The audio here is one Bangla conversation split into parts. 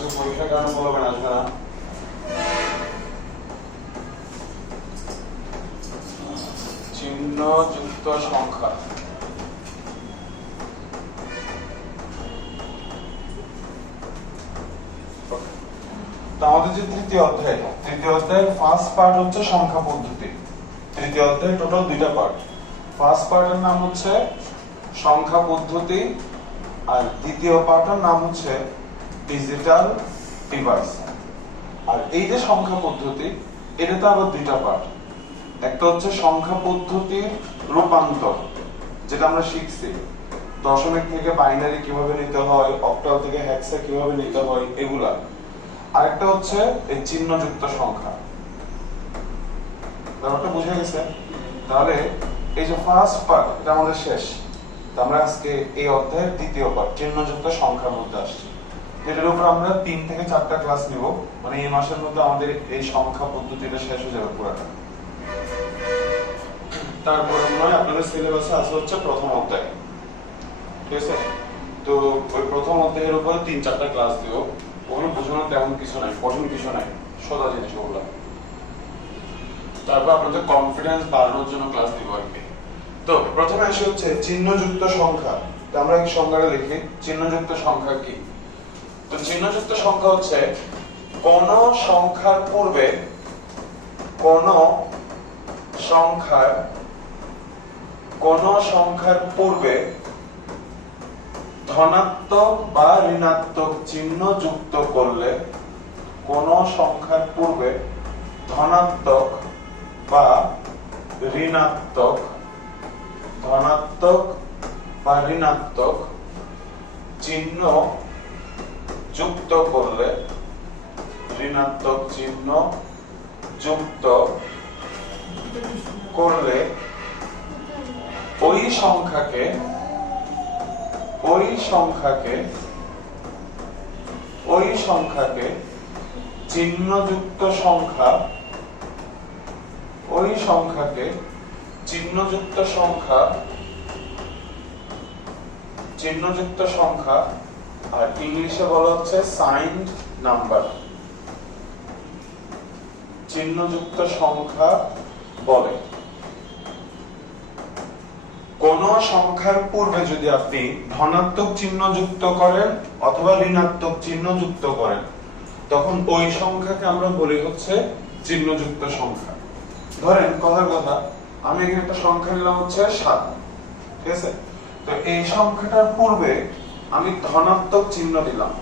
আজকে পরীক্ষার কারণে বলবেন আসবে না। চিহ্নযুক্ত সংখ্যা। আমাদের যে তৃতীয় অধ্যায় ফার্স্ট পার্ট হচ্ছে সংখ্যা পদ্ধতি। তৃতীয় অধ্যায় টোটাল দুইটা পার্ট। ফার্স্ট পার্টের নাম হচ্ছে সংখ্যা পদ্ধতি, আর দ্বিতীয় পার্টের নাম হচ্ছে ডিজিটাল ডিভাইস। আর এই যে সংখ্যা পদ্ধতি, এটাতে আবার দুইটা পার্ট। একটা হচ্ছে সংখ্যা পদ্ধতির রূপান্তর, যেটা আমরা শিখছি দশমিক থেকে বাইনারি কিভাবে নিতে হয়, অক্টাল থেকে হেক্সা কিভাবে নিতে হয়, এগুলা। আরেকটা হচ্ছে এই চিহ্নযুক্ত সংখ্যা। ব্যাপারটা বুঝে গেছে? তাহলে এই যে ফার্স্ট পার্ট, এটা আমাদের শেষ। আমরা আজকে এই অধ্যায়ের দ্বিতীয় পার্ট চিহ্নযুক্ত সংখ্যার মধ্যে আসছি, যেটার উপর আমরা 3 থেকে 4টা ক্লাস নিব। মানে এই মাসের মধ্যে আমাদের এই সংখ্যা পদ্ধতিটা শেষ হয়ে যাবে পুরোটা। তারপরে নয় আপনাদের সিলেবাসে আছে হচ্ছে প্রথম অধ্যায়, ঠিক আছে? তো ওই প্রথম অধ্যায়ের উপরে 3-4টা ক্লাস দিব। ওগুলো বোঝানোর তেমন কিছু নাই, কঠিন কিছু নাই, সোজা জিনিস ওগুলা। তারপর আপনাদের কনফিডেন্স বাড়ানোর জন্য ক্লাস দিব আর কি। তো প্রথমে আসি হচ্ছে চিহ্নযুক্ত সংখ্যা। তো আমরা এই সংজ্ঞাটা লিখি, চিহ্নযুক্ত সংখ্যা কি? তো চিহ্নযুক্ত সংখ্যা হচ্ছে কোন সংখ্যার পূর্বে ধনাত্মক বা ঋণাত্মক চিহ্ন যুক্ত করলে, কোন সংখ্যার পূর্বে ধনাত্মক বা ঋণাত্মক চিহ্ন যুক্ত করলে, ঋণাত্মক চিহ্ন যুক্ত করলে ওই সংখ্যাকে চিহ্নযুক্ত সংখ্যা, আর ইংলিশে বলা হচ্ছে সাইন্ড নাম্বার, চিহ্নযুক্ত সংখ্যা বলে। কোন সংখ্যার পূর্বে যদি আপনি ধনাত্মক চিহ্ন যুক্ত করেন অথবা ঋণাত্মক চিহ্ন যুক্ত করেন, তখন ওই সংখ্যাকে আমরা বলি হচ্ছে চিহ্নযুক্ত সংখ্যা। ধরেন কথার কথা, আমি এখানে একটা সংখ্যা নিলাম হচ্ছে 7, ঠিক আছে? তো এই সংখ্যাটার পূর্বে আমি ধনাত্মক চিহ্ন দিলাম,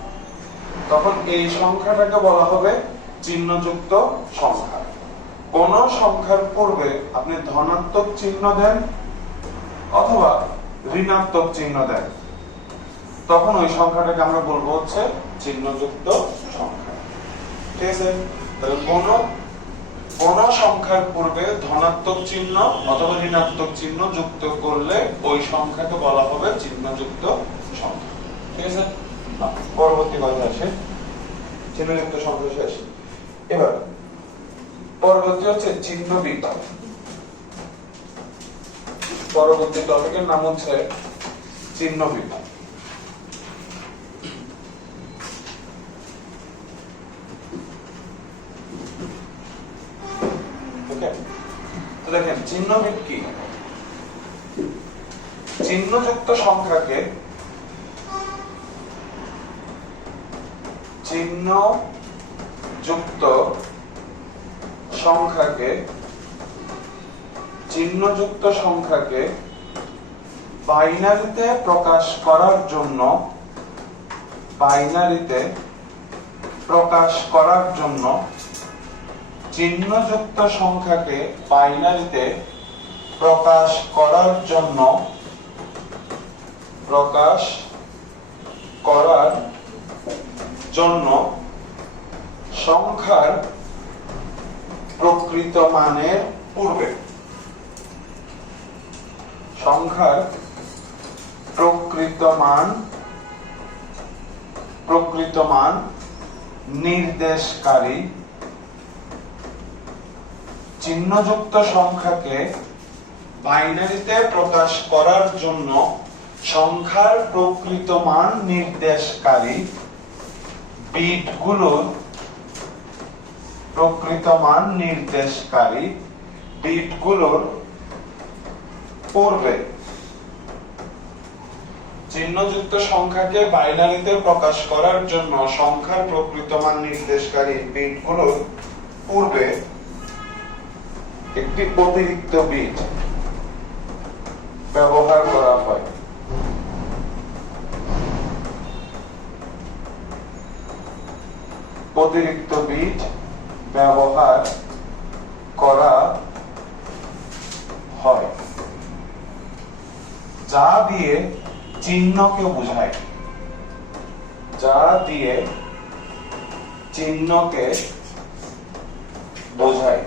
তখন এই সংখ্যাটাকে বলা হবে চিহ্নযুক্ত সংখ্যা। কোন সংখ্যার পূর্বে আপনি ধনাত্মক চিহ্ন দেন অথবা ঋণাত্মক চিহ্ন দেন, তখন ওই সংখ্যাটাকে আমরা বলবো হচ্ছে চিহ্নযুক্ত সংখ্যা, ঠিক আছে? তাহলে কোন সংখ্যার পূর্বে ধনাত্মক চিহ্ন অথবা ঋণাত্মক চিহ্ন যুক্ত করলে ওই সংখ্যাকে বলা হবে চিহ্নযুক্ত সংখ্যা, ঠিক আছে? পরবর্তী কথা আসে, চিহ্নযুক্ত সংখ্যা শেষ। এবার পরবর্তী হচ্ছে চিহ্ন বিভাগ। পরবর্তী টপিকের নাম হচ্ছে চিহ্ন বিভাগ। ওকে, তো দেখেন চিহ্নবিদ কি? চিহ্নযুক্ত সংখ্যাকে বাইনারিতে প্রকাশ করার জন্য চিহ্নযুক্ত সংখ্যাকে বাইনারিতে প্রকাশ করার জন্য সংখ্যার প্রকৃত মানের পূর্বে প্রকৃত মান নির্দেশকারী চিহ্নযুক্ত সংখ্যাকে বাইনারিতে প্রকাশ করার জন্য সংখ্যার প্রকৃত মান নির্দেশকারী বিটগুলোর প্রকৃত মান নির্দেশকারী বিটগুলোর পূর্বে চিহ্নযুক্ত সংখ্যাকে বাইনারিতে প্রকাশ করার জন্য সংখ্যার প্রকৃত মান নির্দেশকারী বিটগুলোর পূর্বে একটি অতিরিক্ত বিট ব্যবহার করা হয়। অতিরিক্ত বিট ব্যবহার করা হয় যা দিয়ে চিহ্নকে বোঝায়, যা দিয়ে চিহ্নকে বোঝায়।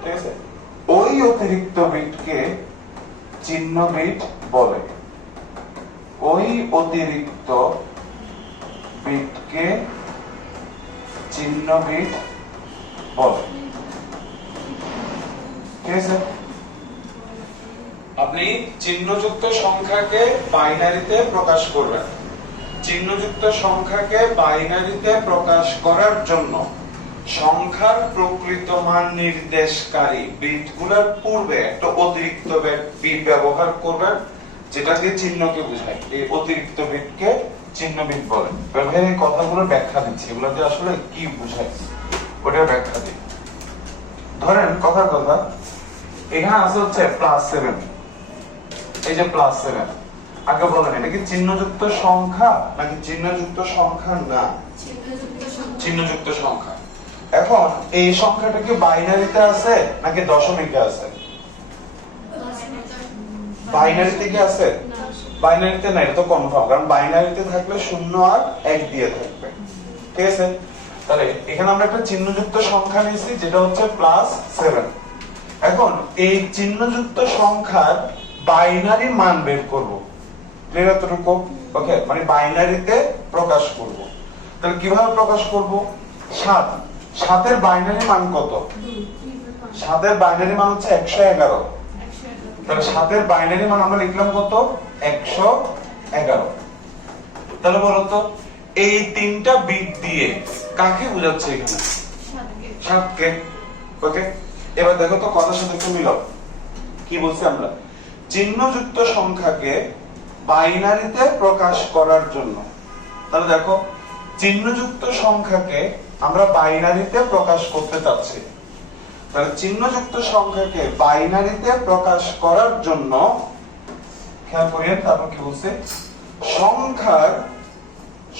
ঠিক আছে, ওই অতিরিক্ত বিটকে চিহ্ন বিট বলে। ওই অতিরিক্ত বিটকে চিহ্ন বিট বলে। ঠিক আছে, আপনি চিহ্নযুক্ত সংখ্যাকে বাইনারিতে প্রকাশ করবেন। চিহ্নযুক্ত সংখ্যাকে বাইনারিতে প্রকাশ করার জন্য সংখ্যার প্রকৃত মান নির্দেশকারী বিটগুলোর পূর্বে একটা অতিরিক্ত বিট ব্যবহার করবেন, যেটা দিয়ে চিহ্নকে বোঝায়। এই অতিরিক্ত বিটকে চিহ্ন বিট বলে। ভাই এই কথাগুলো ব্যাখ্যা দিচ্ছি, এগুলোতে আসলে কি বোঝায় ওটা ব্যাখ্যা দিই। ধরেন কথার কথা, এখানে আছে হচ্ছে +7, এই যে +7, আগে বলেন এটা কি চিহ্নযুক্ত সংখ্যা নাকি চিহ্নযুক্ত সংখ্যা না? চিহ্নযুক্ত সংখ্যা। এখন এই সংখ্যাটা কি বাইনারিতে আছে নাকি দশমিকে আছে? বাইনারিতে কি আছে? বাইনারিতে না, এটা তো কনফার্ম, কারণ বাইনারিতে থাকলে 0 আর 1 দিয়ে থাকবে। ঠিক আছে, তাহলে এখানে আমরা একটা চিহ্নযুক্ত সংখ্যা নিয়েছি যেটা হচ্ছে +7। এখন এই চিহ্নযুক্ত সংখ্যার বাইনারি মান বের করব। ক্লিয়ার এতটুকু? ওকে, মানে বাইনারিতে প্রকাশ করব। তাহলে কিভাবে প্রকাশ করব? 7, 7 এর বাইনারি মান কত? 7 এর বাইনারি মান হচ্ছে 111। তাহলে 7 এর বাইনারি মান আমরা লিখলাম কত? 111। তাহলে বলো তো এই তিনটা বিট দিয়ে কাকে বোঝাচ্ছে এখানে? 7কে। ওকে, এবার দেখো তো কথার সাথে একটু মিলাও। কি বলছি আমরা? চিহ্নযুক্ত সংখ্যাকে বাইনারিতে প্রকাশ করার জন্য, তাহলে দেখো চিহ্নযুক্ত সংখ্যাকে আমরা বাইনারিতে প্রকাশ করতে চাচ্ছি। তাহলে চিহ্নযুক্ত সংখ্যাকে বাইনারিতে প্রকাশ করার জন্য খেয়াল করিয়েন, তারপর কি বলছে?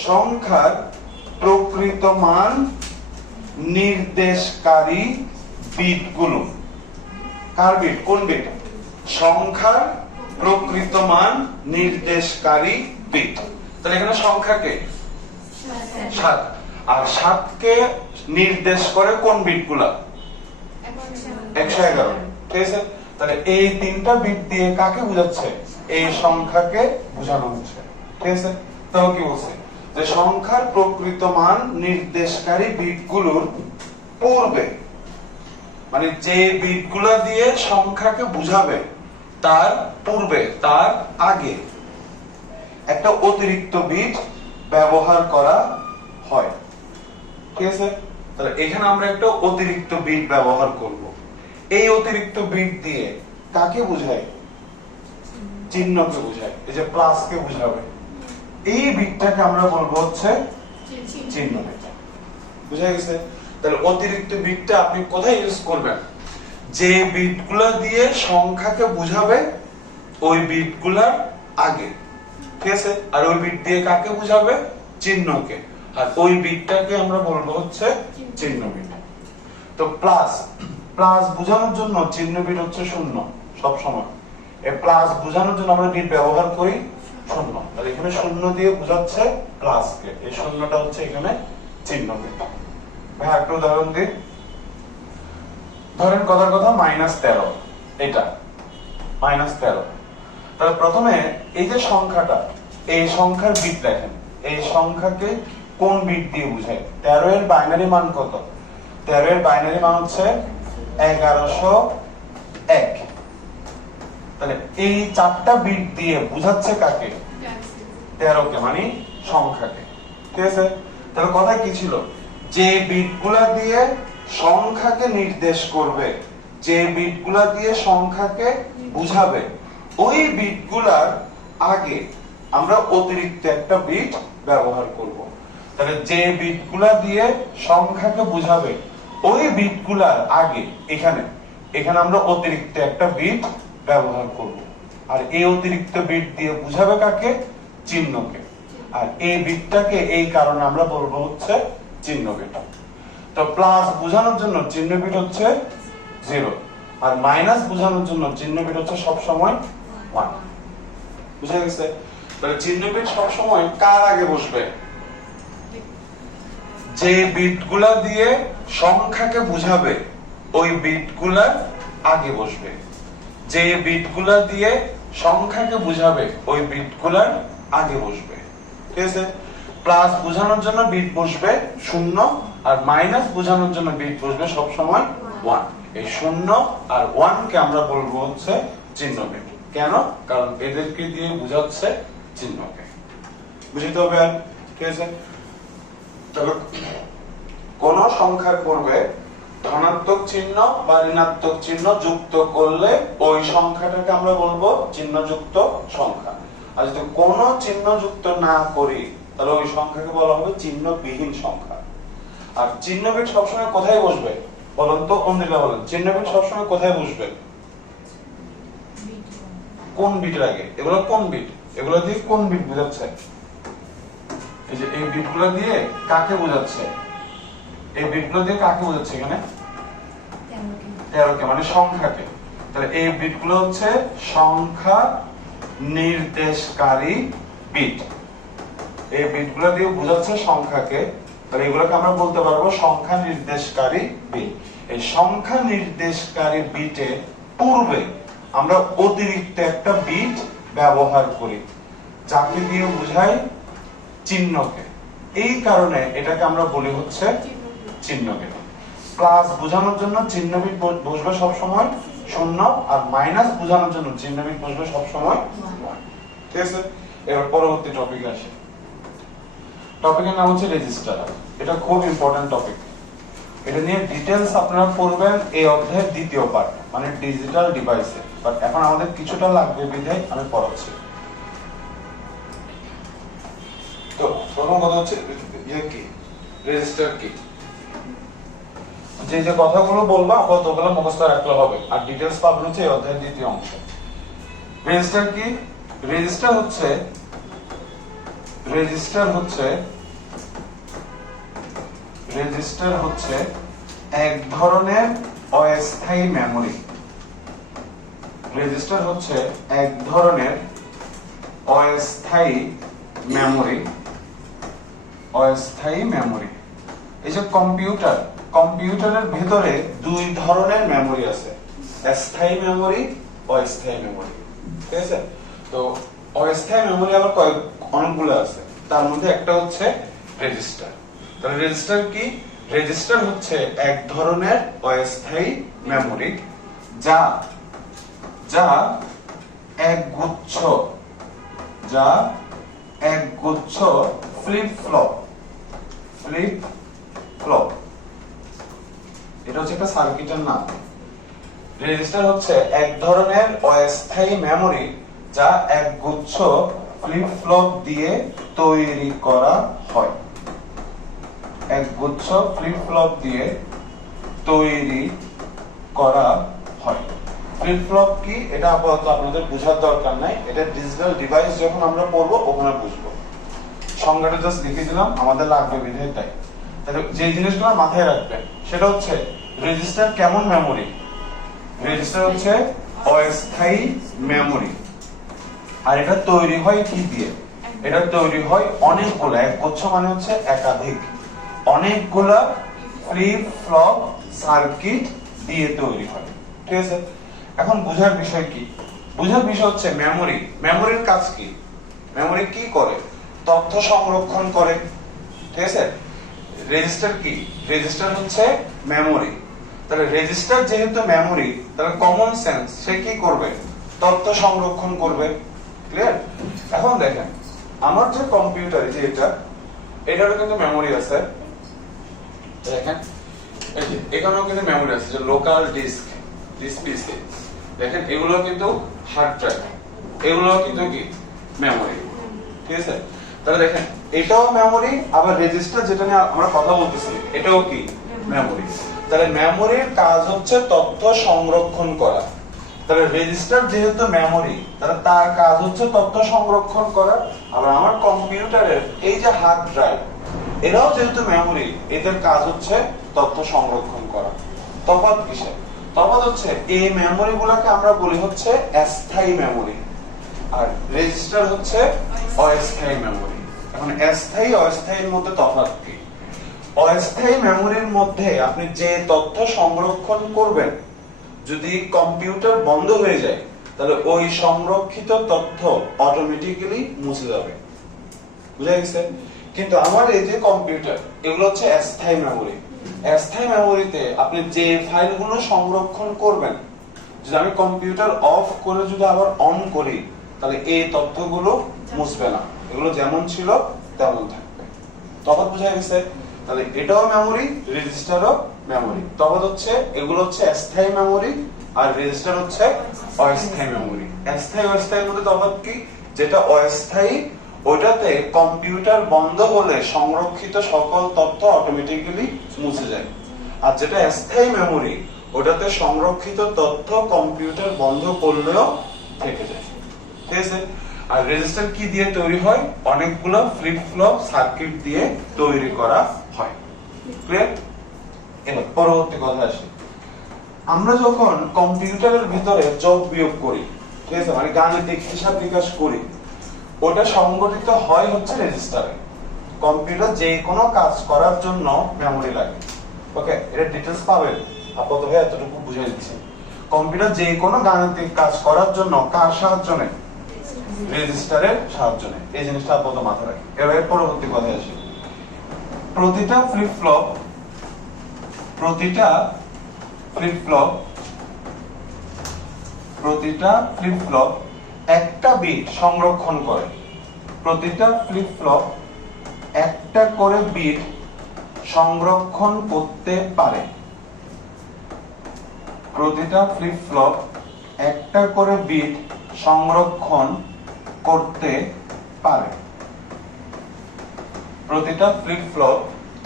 সংখ্যার প্রকৃত মান নির্দেশকারী বিটগুলো। কার বিট? কোন বিট? সংখ্যার প্রকৃত মান নির্দেশকারী বিট। তাহলে এখানে সংখ্যাকে 7, আর 7কে নির্দেশ করে কোন বিটগুলা? 111। ঠিক আছে, তাহলে এই তিনটা বিট দিয়ে কাকে বোঝাচ্ছে? এই সংখ্যাকে বোঝানো হচ্ছে। ঠিক আছে, তাহলে কি বলছে? যে সংখ্যার প্রকৃত মান নির্দেশকারী বিটগুলোর পূর্বে, মানে যে বিটগুলা দিয়ে সংখ্যাকে বুঝাবে তার পূর্বে, তার আগে একটা অতিরিক্ত বিট ব্যবহার করা হয়। ঠিক আছে, তাহলে এখানে আমরা একটা অতিরিক্ত বিট ব্যবহার করব। এই অতিরিক্ত বিট দিয়ে কাকে বোঝায়? চিহ্নকে বোঝায়। এই যে প্লাসকে বোঝাবে, এই বিটটাকে আমরা বলবো হচ্ছে চিহ্ন বিট। বুঝা গেছে? তাহলে অতিরিক্ত বিটটা আপনি কোথায় ইউজ করবেন? যে বিটগুলা দিয়ে সংখ্যাকে বুঝাবে ওই বিটগুলার আগে। ঠিক আছে, আর ওই বিট দিয়ে কাকে বুঝাবে? চিহ্নকে। আর ওই বিটটাকে আমরা বলবো হচ্ছে চিহ্ন বিট। তো প্লাস বোঝানোর জন্য চিহ্ন বিট হচ্ছে 0 সব সময়। এই প্লাস বোঝানোর জন্য আমরা বিট ব্যবহার করি 0। তাহলে এখানে 0 দিয়ে বোঝাচ্ছে প্লাসকে, এই 0টা হচ্ছে এখানে চিহ্ন বিট। ভাই একটা উদাহরণ দিই। ধরেন কথার কথা -13, এটা -13। তাহলে প্রথমে এই যে সংখ্যাটা, এই সংখ্যার বিট দেখেন, এই সংখ্যাকে কোন বিট দিয়ে বোঝায়? 13 এর বাইনারি মান কত? 13 এর বাইনারি মান হচ্ছে 1101। তাহলে এই 4টা বিট দিয়ে বোঝাচ্ছে কাকে? 13কে মানে সংখ্যাকে। ঠিক আছে, তাহলে কথা কি ছিল, যে বিটগুলা দিয়ে সংখ্যাকে নির্দেশ করবে, যে বিটগুলা দিয়ে সংখ্যাকে বুঝাবে, ওই বিটগুলার আগে আমরা অতিরিক্ত একটা বিট ব্যবহার করব। তাহলে যে বিটগুলা দিয়ে সংখ্যাকে বুঝাবে ওই বিটগুলার আগে এখানে এখানে আমরা অতিরিক্ত একটা বিট ব্যবহার করব। আর এই অতিরিক্ত বিট দিয়ে বুঝাবে কাকে? চিহ্নকে। আর এই বিটটাকে এই কারণে আমরা বলবো হচ্ছে চিহ্ন বিট। তো প্লাস বোঝানোর জন্য চিহ্ন বিট হচ্ছে 0, আর মাইনাস বোঝানোর জন্য চিহ্ন বিট হচ্ছে সব সময় 1। বুঝা গেছে? তাহলে চিহ্ন বিট সব সময় কার আগে বসবে? যে বিটগুলা দিয়ে সংখ্যাকে বুঝাবে ওই বিটগুলার আগে বসবে। যে বিটগুলা দিয়ে সংখ্যাকে বুঝাবে ওই বিটগুলার আগে বসবে। ঠিক আছে, প্লাস বোঝানোর জন্য বিট বসবে 0, আর মাইনাস বোঝানোর জন্য বিট বসবে সব সময় 1। এই 0 আর 1 কে আমরা বলবো হচ্ছে চিহ্ন বিট। কেন? কারণ এদেরকে দিয়ে বোঝাচ্ছে চিহ্নকে। বুঝতে হবে? ঠিক আছে, তবে কোন সংখ্যার পূর্বে ধনাত্মক চিহ্ন বা ঋণাত্মক চিহ্ন যুক্ত করলে ওই সংখ্যাটাকে আমরা বলবো চিহ্নযুক্ত সংখ্যা। আর যদি কোনো চিহ্ন যুক্ত না করি তাহলে ওই সংখ্যাকে বলা হবে চিহ্নবিহীন সংখ্যা। আর চিহ্ন বিট সবসময় কোথায় বসবে বলুন তো? অন্যরা বলেন, চিহ্ন বিট সবসময় কোথায় বসবে? কোন বিটের আগে? এগুলো কোন বিট? এগুলো দিয়ে কোন বিট বোঝাচ্ছে? এই যে এই বিটগুলো দিয়ে কাকে বোঝাচ্ছে? এই বিটগুলো দিয়ে কাকে বোঝাচ্ছে এখানে? 13কে মানে সংখ্যাকে। তাহলে এই বিটগুলো হচ্ছে সংখ্যা নির্দেশকারী বিট। এই বিটগুলো দিয়ে বোঝাচ্ছে সংখ্যাকে, তাহলে এগুলোকে আমরা বলতে পারবো সংখ্যা নির্দেশকারী বিট। এই সংখ্যা নির্দেশকারী বিটে পূর্বে আমরা অতিরিক্ত একটা বিট ব্যবহার করি যাকে দিয়ে বোঝাই চিহ্নকে। এই কারণে এটাকে আমরা বলি হচ্ছে চিহ্ন বিট। প্লাস বোঝানোর জন্য চিহ্ন বিট বসবে সব সময় 0, আর মাইনাস বোঝানোর জন্য চিহ্ন বিট বসবে সব সময় 1। ঠিক আছে, এবার পরবর্তী টপিকে আসি। টপিকের নাম হচ্ছে রেজিস্টার। এটা খুব ইম্পর্টেন্ট টপিক। এটা নিয়ে ডিটেইলস আপনারা পড়বেন এই অধ্যায়ের দ্বিতীয় পার্ট মানে ডিজিটাল ডিভাইসে। বাট এখন আমাদের কিছুটা লাগবে বিধায় আমি পড়াচ্ছি। তো প্রথম কথা হচ্ছে কি রেজিস্টার কি। যে যে কথাগুলো বলবো আপাতত ওগুলো মুখস্থ রাখলে হবে, আর ডিটেইলস পাবেন হচ্ছে এই অধ্যায়ের দ্বিতীয় অংশে। রেজিস্টার কি? রেজিস্টার হচ্ছে এক ধরনের অস্থায়ী মেমরি। রেজিস্টার হচ্ছে এক ধরনের অস্থায়ী মেমরি। এই যে কম্পিউটারের ভিতরে দুই ধরনের মেমরি আছে, স্থায়ী মেমরি, অস্থায়ী মেমরি। ঠিক আছে, তো অস্থায়ী মেমরি আবার অনেকগুলো আছে, তার মধ্যে একটা হচ্ছে রেজিস্টার। তাহলে রেজিস্টার কি? রেজিস্টার হচ্ছে এক ধরনের অস্থায়ী মেমরি যা এক গুচ্ছ ফ্লিপ ফ্লপ। এটা হচ্ছে একটা সার্কিটের নাম। রেজিস্টার হচ্ছে এক ধরনের অস্থায়ী মেমরি যা এক গুচ্ছ ফ্লিপ ফ্লপ দিয়ে তৈরি করা হয়। এক গুচ্ছ ফ্লিপ ফ্লপ দিয়ে তৈরি করা হয়। ফ্লিপ ফ্লপ কি এটা আপাতত আপনাদের বোঝার দরকার নাই, এটা ডিজিটাল ডিভাইস যখন আমরা পড়বো ওখানে বুঝবো। সংজ্ঞাটা জাস্ট লিখে দিলাম, আমাদের লাগবে বিধায় তাই। তাহলে যে জিনিসগুলো মাথায় রাখবেন সেটা হচ্ছে রেজিস্টার কেমন মেমরি? রেজিস্টার হচ্ছে অস্থায়ী মেমরি। আর এটা তৈরি হয় কি দিয়ে? এটা তৈরি হয় অনেকগুলা, এক গুচ্ছ মানে হচ্ছে একাধিক, অনেকগুলা ফ্লিপ ফ্লপ সার্কিট দিয়ে তৈরি হয়। ঠিক আছে, এখন বোঝার বিষয় কি? বোঝার বিষয় হচ্ছে মেমরি। মেমরির কাজ কি? মেমরি কি করে? তথ্য সংরক্ষণ করে। ঠিক আছে, রেজিস্টার কি? রেজিস্টার হচ্ছে মেমরি। তাহলে রেজিস্টার যেহেতু মেমরি, তাহলে কমন সেন্স সে কি করবে? তথ্য সংরক্ষণ করবে। ক্লিয়ার? এখন দেখেন আমার যে কম্পিউটারে যে এটারও কিন্তু মেমোরি আছে, দেখেন এই যে এখানেও কিন্তু মেমোরি আছে, যে লোকাল ডিস্ক পিসি, দেখেন এগুলো কিন্তু হার্ড ড্রাইভ, এগুলো কিন্তু কি মেমোরি, ঠিক আছে। তাহলে দেখেন এটাও মেমোরি, আবার রেজিস্টার যেটা নিয়ে আমরা কথা বলতেছি এটাও কি মেমোরি। তাহলে মেমোরির কাজ হচ্ছে তথ্য সংরক্ষণ করা। তাহলে রেজিস্টার যেহেতু মেমোরি, তাহলে তার কাজ হচ্ছে তথ্য সংরক্ষণ করা। আবার আমার কম্পিউটারের এই যে হার্ড ড্রাইভ, এরাও যেহেতু মেমোরি, এদের কাজ হচ্ছে তথ্য সংরক্ষণ করা। তফাৎ কিসে? তফাৎ হচ্ছে এই মেমোরি গুলাকে আমরা বলি হচ্ছে অস্থায়ী মেমোরি, আর রেজিস্টার হচ্ছে অস্থায়ী মেমোরি। এখন স্থায়ী অস্থায়ীর মধ্যে তফাৎ কি? অস্থায়ী মেমোরির মধ্যে আপনি যে তথ্য সংরক্ষণ করবেন, যদি কম্পিউটার বন্ধ হয়ে যায় তাহলে ওই সংরক্ষিত তথ্য অটোমেটিক্যালি মুছে যাবে, বুঝা গেছে? কিন্তু আমার এই যে কম্পিউটার, এগুলো হচ্ছে অস্থায়ী মেমোরি। অস্থায়ী মেমোরিতে আপনি যে ফাইলগুলো সংরক্ষণ করবেন, যদি আমি কম্পিউটার অফ করে যদি আবার অন করি, তাহলে এই তথ্যগুলো মুছবে না, এগুলো যেমন ছিল তেমন থাকবে। তফাৎ বুঝা গেছে? তাহলে এটাও মেমোরি, রেজিস্টারও মেমোরি। তফাৎ হচ্ছে এগুলো হচ্ছে অস্থায়ী মেমোরি, আর রেজিস্টার হচ্ছে অস্থায়ী মেমোরি। অস্থায়ী অস্থায়ীর মধ্যে তফাৎ কি? যেটা অস্থায়ী ওইটাতে কম্পিউটার বন্ধ হলে সংরক্ষিত সকল তথ্য অটোমেটিক্যালি মুছে যায়, আর যেটা স্থায়ী মেমোরি ওটাতে সংরক্ষিত তথ্য কম্পিউটার বন্ধ করলেও থেকে যায়, ঠিক আছে। আর রেজিস্টার কি দিয়ে তৈরি হয়? অনেকগুলো ফ্লিপ ফ্লপ সার্কিট দিয়ে তৈরি করা হয়। ক্লিয়ার? এবার পরবর্তী কথা আসি। আমরা যখন কম্পিউটারের ভিতরে যোগ বিয়োগ করি, ঠিক আছে, মানে গাণিতিক হিসাব নিকাশ করি, ওটা সংগঠিত হয় হচ্ছে রেজিস্টারে। কম্পিউটার যে কোনো কাজ করার জন্য মেমোরি লাগে, ওকে, এটা ডিটেইলস পাবেন, আপাতত এতটুকু বুঝিয়ে দিচ্ছি। কম্পিউটার যে কোনো গাণিতিক কাজ করার জন্য কার সাহায্য নেয়? রেজিস্টারের সাহায্য নেয়। এই জিনিসটা আপাতত মাথায় রাখি। এবার পরবর্তী কথায় আসি। প্রতিটা ফ্লিপ ফ্লপ একটা বিট সংরক্ষণ করে। প্রতিটা ফ্লিপ ফ্লপ একটা করে বিট সংরক্ষণ করতে পারে। প্রতিটা ফ্লিপ ফ্লপ একটা করে বিট সংরক্ষণ করতে পারে। প্রতিটা ফ্লিপ ফ্লপ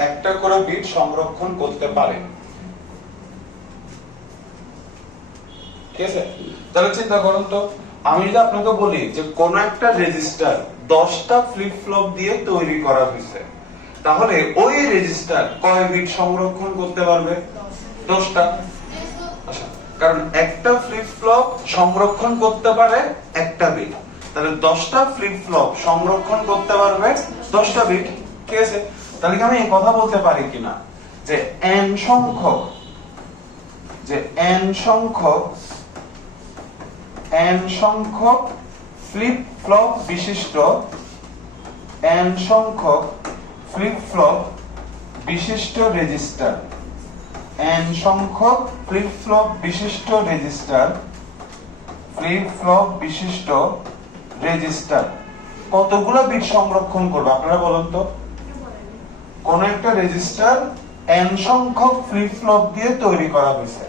একটা করে বিট সংরক্ষণ করতে পারে, ঠিক আছে। তাহলে চিন্তা করুন তো, আমি যদি আপনাকে বলি যে কোন একটা রেজিস্টার 10টা ফ্লিপ ফ্লপ দিয়ে তৈরি করা হয়েছে, তাহলে ওই রেজিস্টার কয় বিট সংরক্ষণ করতে পারবে? 10টা। আচ্ছা, কারণ একটা ফ্লিপ ফ্লপ সংরক্ষণ করতে পারে একটা বিট, তাহলে 10টা ফ্লিপ ফ্লপ সংরক্ষণ করতে পারবে 10টা বিট, ঠিক আছে। তাহলে কি আমি এই কথা বলতে পারি কিনা যে n সংখ্যক ফ্লিপ ফ্লপ বিশিষ্ট রেজিস্টার, n সংখ্যক ফ্লিপ ফ্লপ বিশিষ্ট রেজিস্টার কতগুলো বিট সংরক্ষণ করবে আপনারা বলুন তো? কোন একটা রেজিস্টার n সংখ্যক ফ্লিপ ফ্লপ দিয়ে তৈরি করা হয়েছে,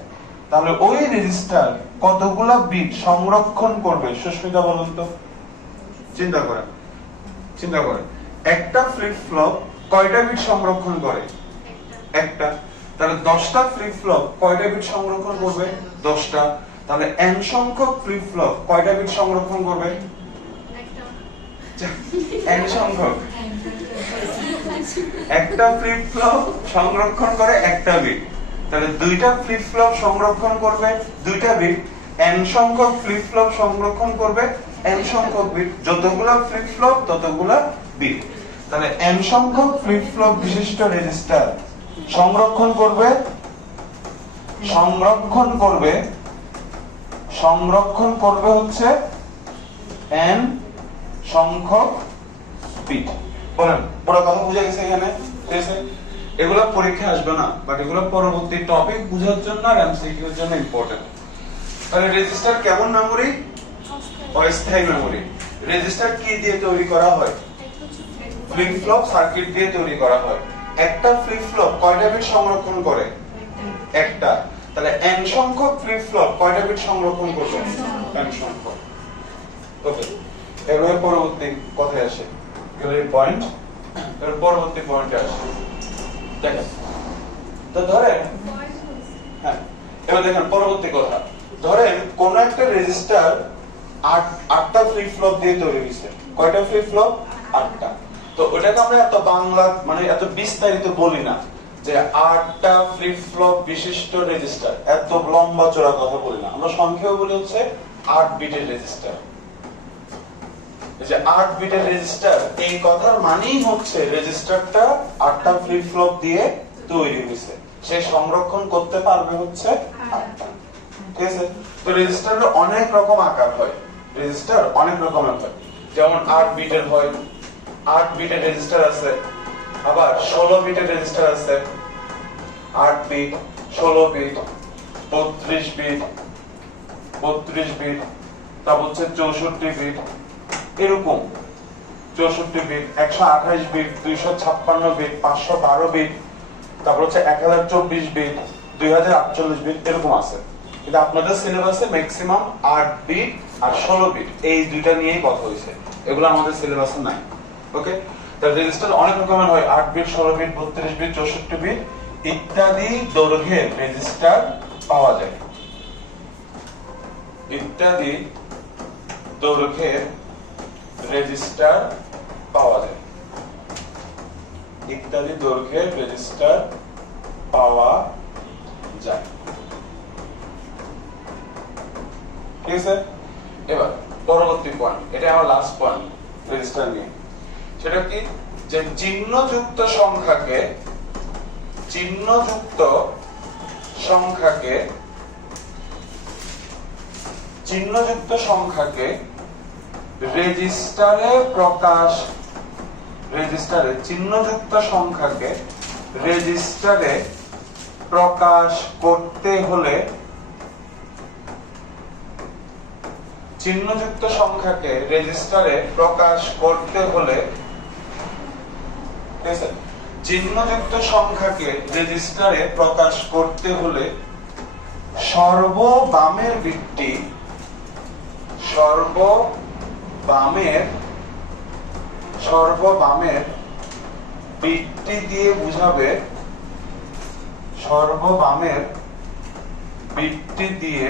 তাহলে ওই রেজিস্টার কতগুলো বিট সংরক্ষণ করবে? সুস্মিতা বলুন তো, চিন্তা করেন। একটা ফ্লিপ ফ্লপ কয়টা বিট সংরক্ষণ করে? একটা। তাহলে 10টা ফ্লিপ ফ্লপ কয়টা বিট সংরক্ষণ করবে? 10টা। তাহলে n সংখ্যক ফ্লিপ ফ্লপ কয়টা বিট সংরক্ষণ করবে? n সংখ্যক। একটা ফ্লিপ ফ্লপ সংরক্ষণ করে একটা বিট, তাহলে দুইটা ফ্লিপ ফ্লপ সংরক্ষণ করবে দুইটা বিট, n সংখ্যক ফ্লিপ ফ্লপ সংরক্ষণ করবে n সংখ্যক বিট, যতগুলো ফ্লিপ ফ্লপ ততগুলো বিট। তাহলে n সংখ্যক ফ্লিপ ফ্লপ বিশিষ্ট রেজিস্টার সংরক্ষণ করবে হচ্ছে n সংখ্যক বিট। বলেন, পুরো কথা বুঝে গেছে এখানে? ঠিক আছে, এগুলো পরীক্ষা আসবে না, বাট এগুলো পরবর্তী টপিক বোঝার জন্য আর এমসিকিউ এর জন্য ইম্পর্টেন্ট। তাহলে রেজিস্টার কেমন মেমোরি? অস্থায়ী মেমোরি। রেজিস্টার কি দিয়ে তৈরি করা হয়? ফ্লিপ ফ্লপ সার্কিট দিয়ে তৈরি করা হয়। একটা ফ্লিপ ফ্লপ কয়টা বিট সংরক্ষণ করে? একটা। তাহলে n সংখ্যক ফ্লিপ ফ্লপ কয়টা বিট সংরক্ষণ করবে? n সংখ্যক। ওকে, এবারে পরবর্তী কথায় আসে। এর পয়েন্ট, এর পরবর্তী পয়েন্টে আসে। দেখেন, তো ধরেন, হ্যাঁ, এবার দেখেন পরবর্তী কথা। ধরেন কোন একটা রেজিস্টার আটটা ফ্লিপ ফ্লপ দিয়ে তৈরি হয়েছে। কয়টা ফ্লিপ ফ্লপ? আটটা। তো ওটাকে আমরা এত বাংলা মানে এত বিস্তারিত বলি না যে আটটা ফ্লিপ ফ্লপ বিশিষ্ট রেজিস্টার, এত লম্বা চড়া কথা বলি না। আমরা সংক্ষেপে বলি হচ্ছে 8 বিটের রেজিস্টার। এই যে 8 বিটের রেজিস্টার, এই কথার মানেই হচ্ছে রেজিস্টারটা 8টা ফ্লিপ ফ্লপ দিয়ে তৈরি হয়েছে। সে সংরক্ষণ করতে পারবে হচ্ছে 8টা। ঠিক আছে? তো রেজিস্টারের অনেক রকম আকার হয়। রেজিস্টার অনেক রকমের হয়। যেমন 8 বিটের হয়, 8 বিটের রেজিস্টার আছে, আবার 16 বিটের রেজিস্টার আছে, 8 বিট, 16 বিট, 32 বিট, 32 বিট, তারপর হচ্ছে 64 বিট, এরকম 64 বিট, 128 বিট, 256 বিট, 512 বিট, তারপর হচ্ছে 1024 বিট, 2048 বিট, এরকম আছে। কিন্তু আপনাদের সিলেবাসে ম্যাক্সিমাম 8 বিট আর 16 বিট এই দুইটা নিয়েই কথা হয়েছে। এগুলো আমাদের সিলেবাসে নাই। ওকে, তাহলে রেজিস্টার অনেক রকমের হয়। 8 বিট, 16 বিট, 32 বিট, 64 বিট ইত্যাদি দৈর্ঘ্যের রেজিস্টার পাওয়া যায়। ইত্যাদি দৈর্ঘ্যের রেজিস্টার পাওয়া যায়। ইত্যাদি দৈর্ঘ্যের রেজিস্টার পাওয়া যায়। ঠিক আছে? এবার পরবর্তী পয়েন্ট, এটা আমার লাস্ট পয়েন্ট রেজিস্টার নিয়ে। সেটা কি? যে চিহ্নযুক্ত সংখ্যাকে রেজিস্টারে প্রকাশ করতে হলে চিহ্নযুক্ত সংখ্যাকে রেজিস্টারে প্রকাশ করতে হলে সর্ববামের বিটটি দিয়ে বুঝাবে, সর্ববামের বিটটি দিয়ে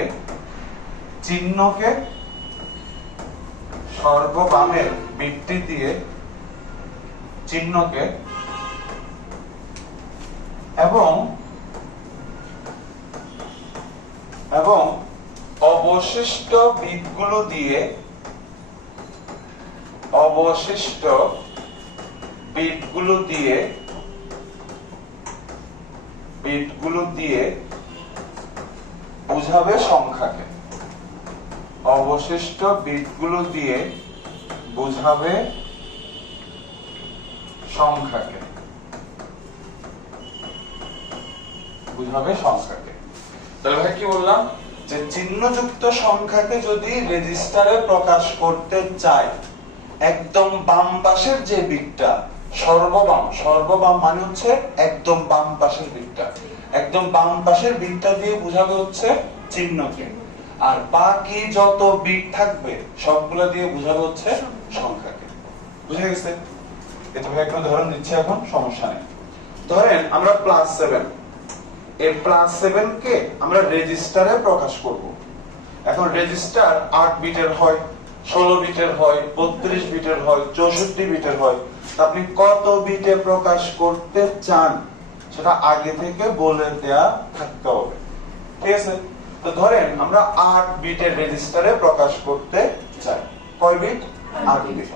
চিহ্নকে, সর্ববামের বিটটি দিয়ে চিহ্নকে এবং অবশিষ্ট বিটগুলো দিয়ে বুঝাবে সংখ্যাকে। অবশিষ্ট বিটগুলো দিয়ে বুঝাবে সংখ্যাকে। তাহলে ভাই কি বললাম? যে চিহ্নযুক্ত সংখ্যাকে যদি রেজিস্টারে প্রকাশ করতে চাই, একদম বাম পাশের যে বিটটা, সর্ববাম মানে হচ্ছে একদম বাম পাশের বিটটা, একদম বাম পাশের বিটটা দিয়ে বুঝাবে হচ্ছে চিহ্নকে, আর বাকি যত বিট থাকবে সবগুলো দিয়ে বুঝাবে হচ্ছে সংখ্যাকে। বুঝে গেছে? এটা ভাই একটা উদাহরণ দিচ্ছি, এখন সমস্যা নেই। ধরেন আমরা +7, এই +7 কে আমরা রেজিস্টারে প্রকাশ করব। এখন রেজিস্টার 8 বিটের হয়, 16 বিটের হয়, 32 বিটের হয়, 64 বিটের হয়। আপনি কত বিটে প্রকাশ করতে চান সেটা আগে থেকে বলে দেয়া থাকতে হবে। ঠিক আছে? তো ধরেন আমরা 8 বিটের রেজিস্টারে প্রকাশ করতে চাই। কয় বিট? 8 বিট।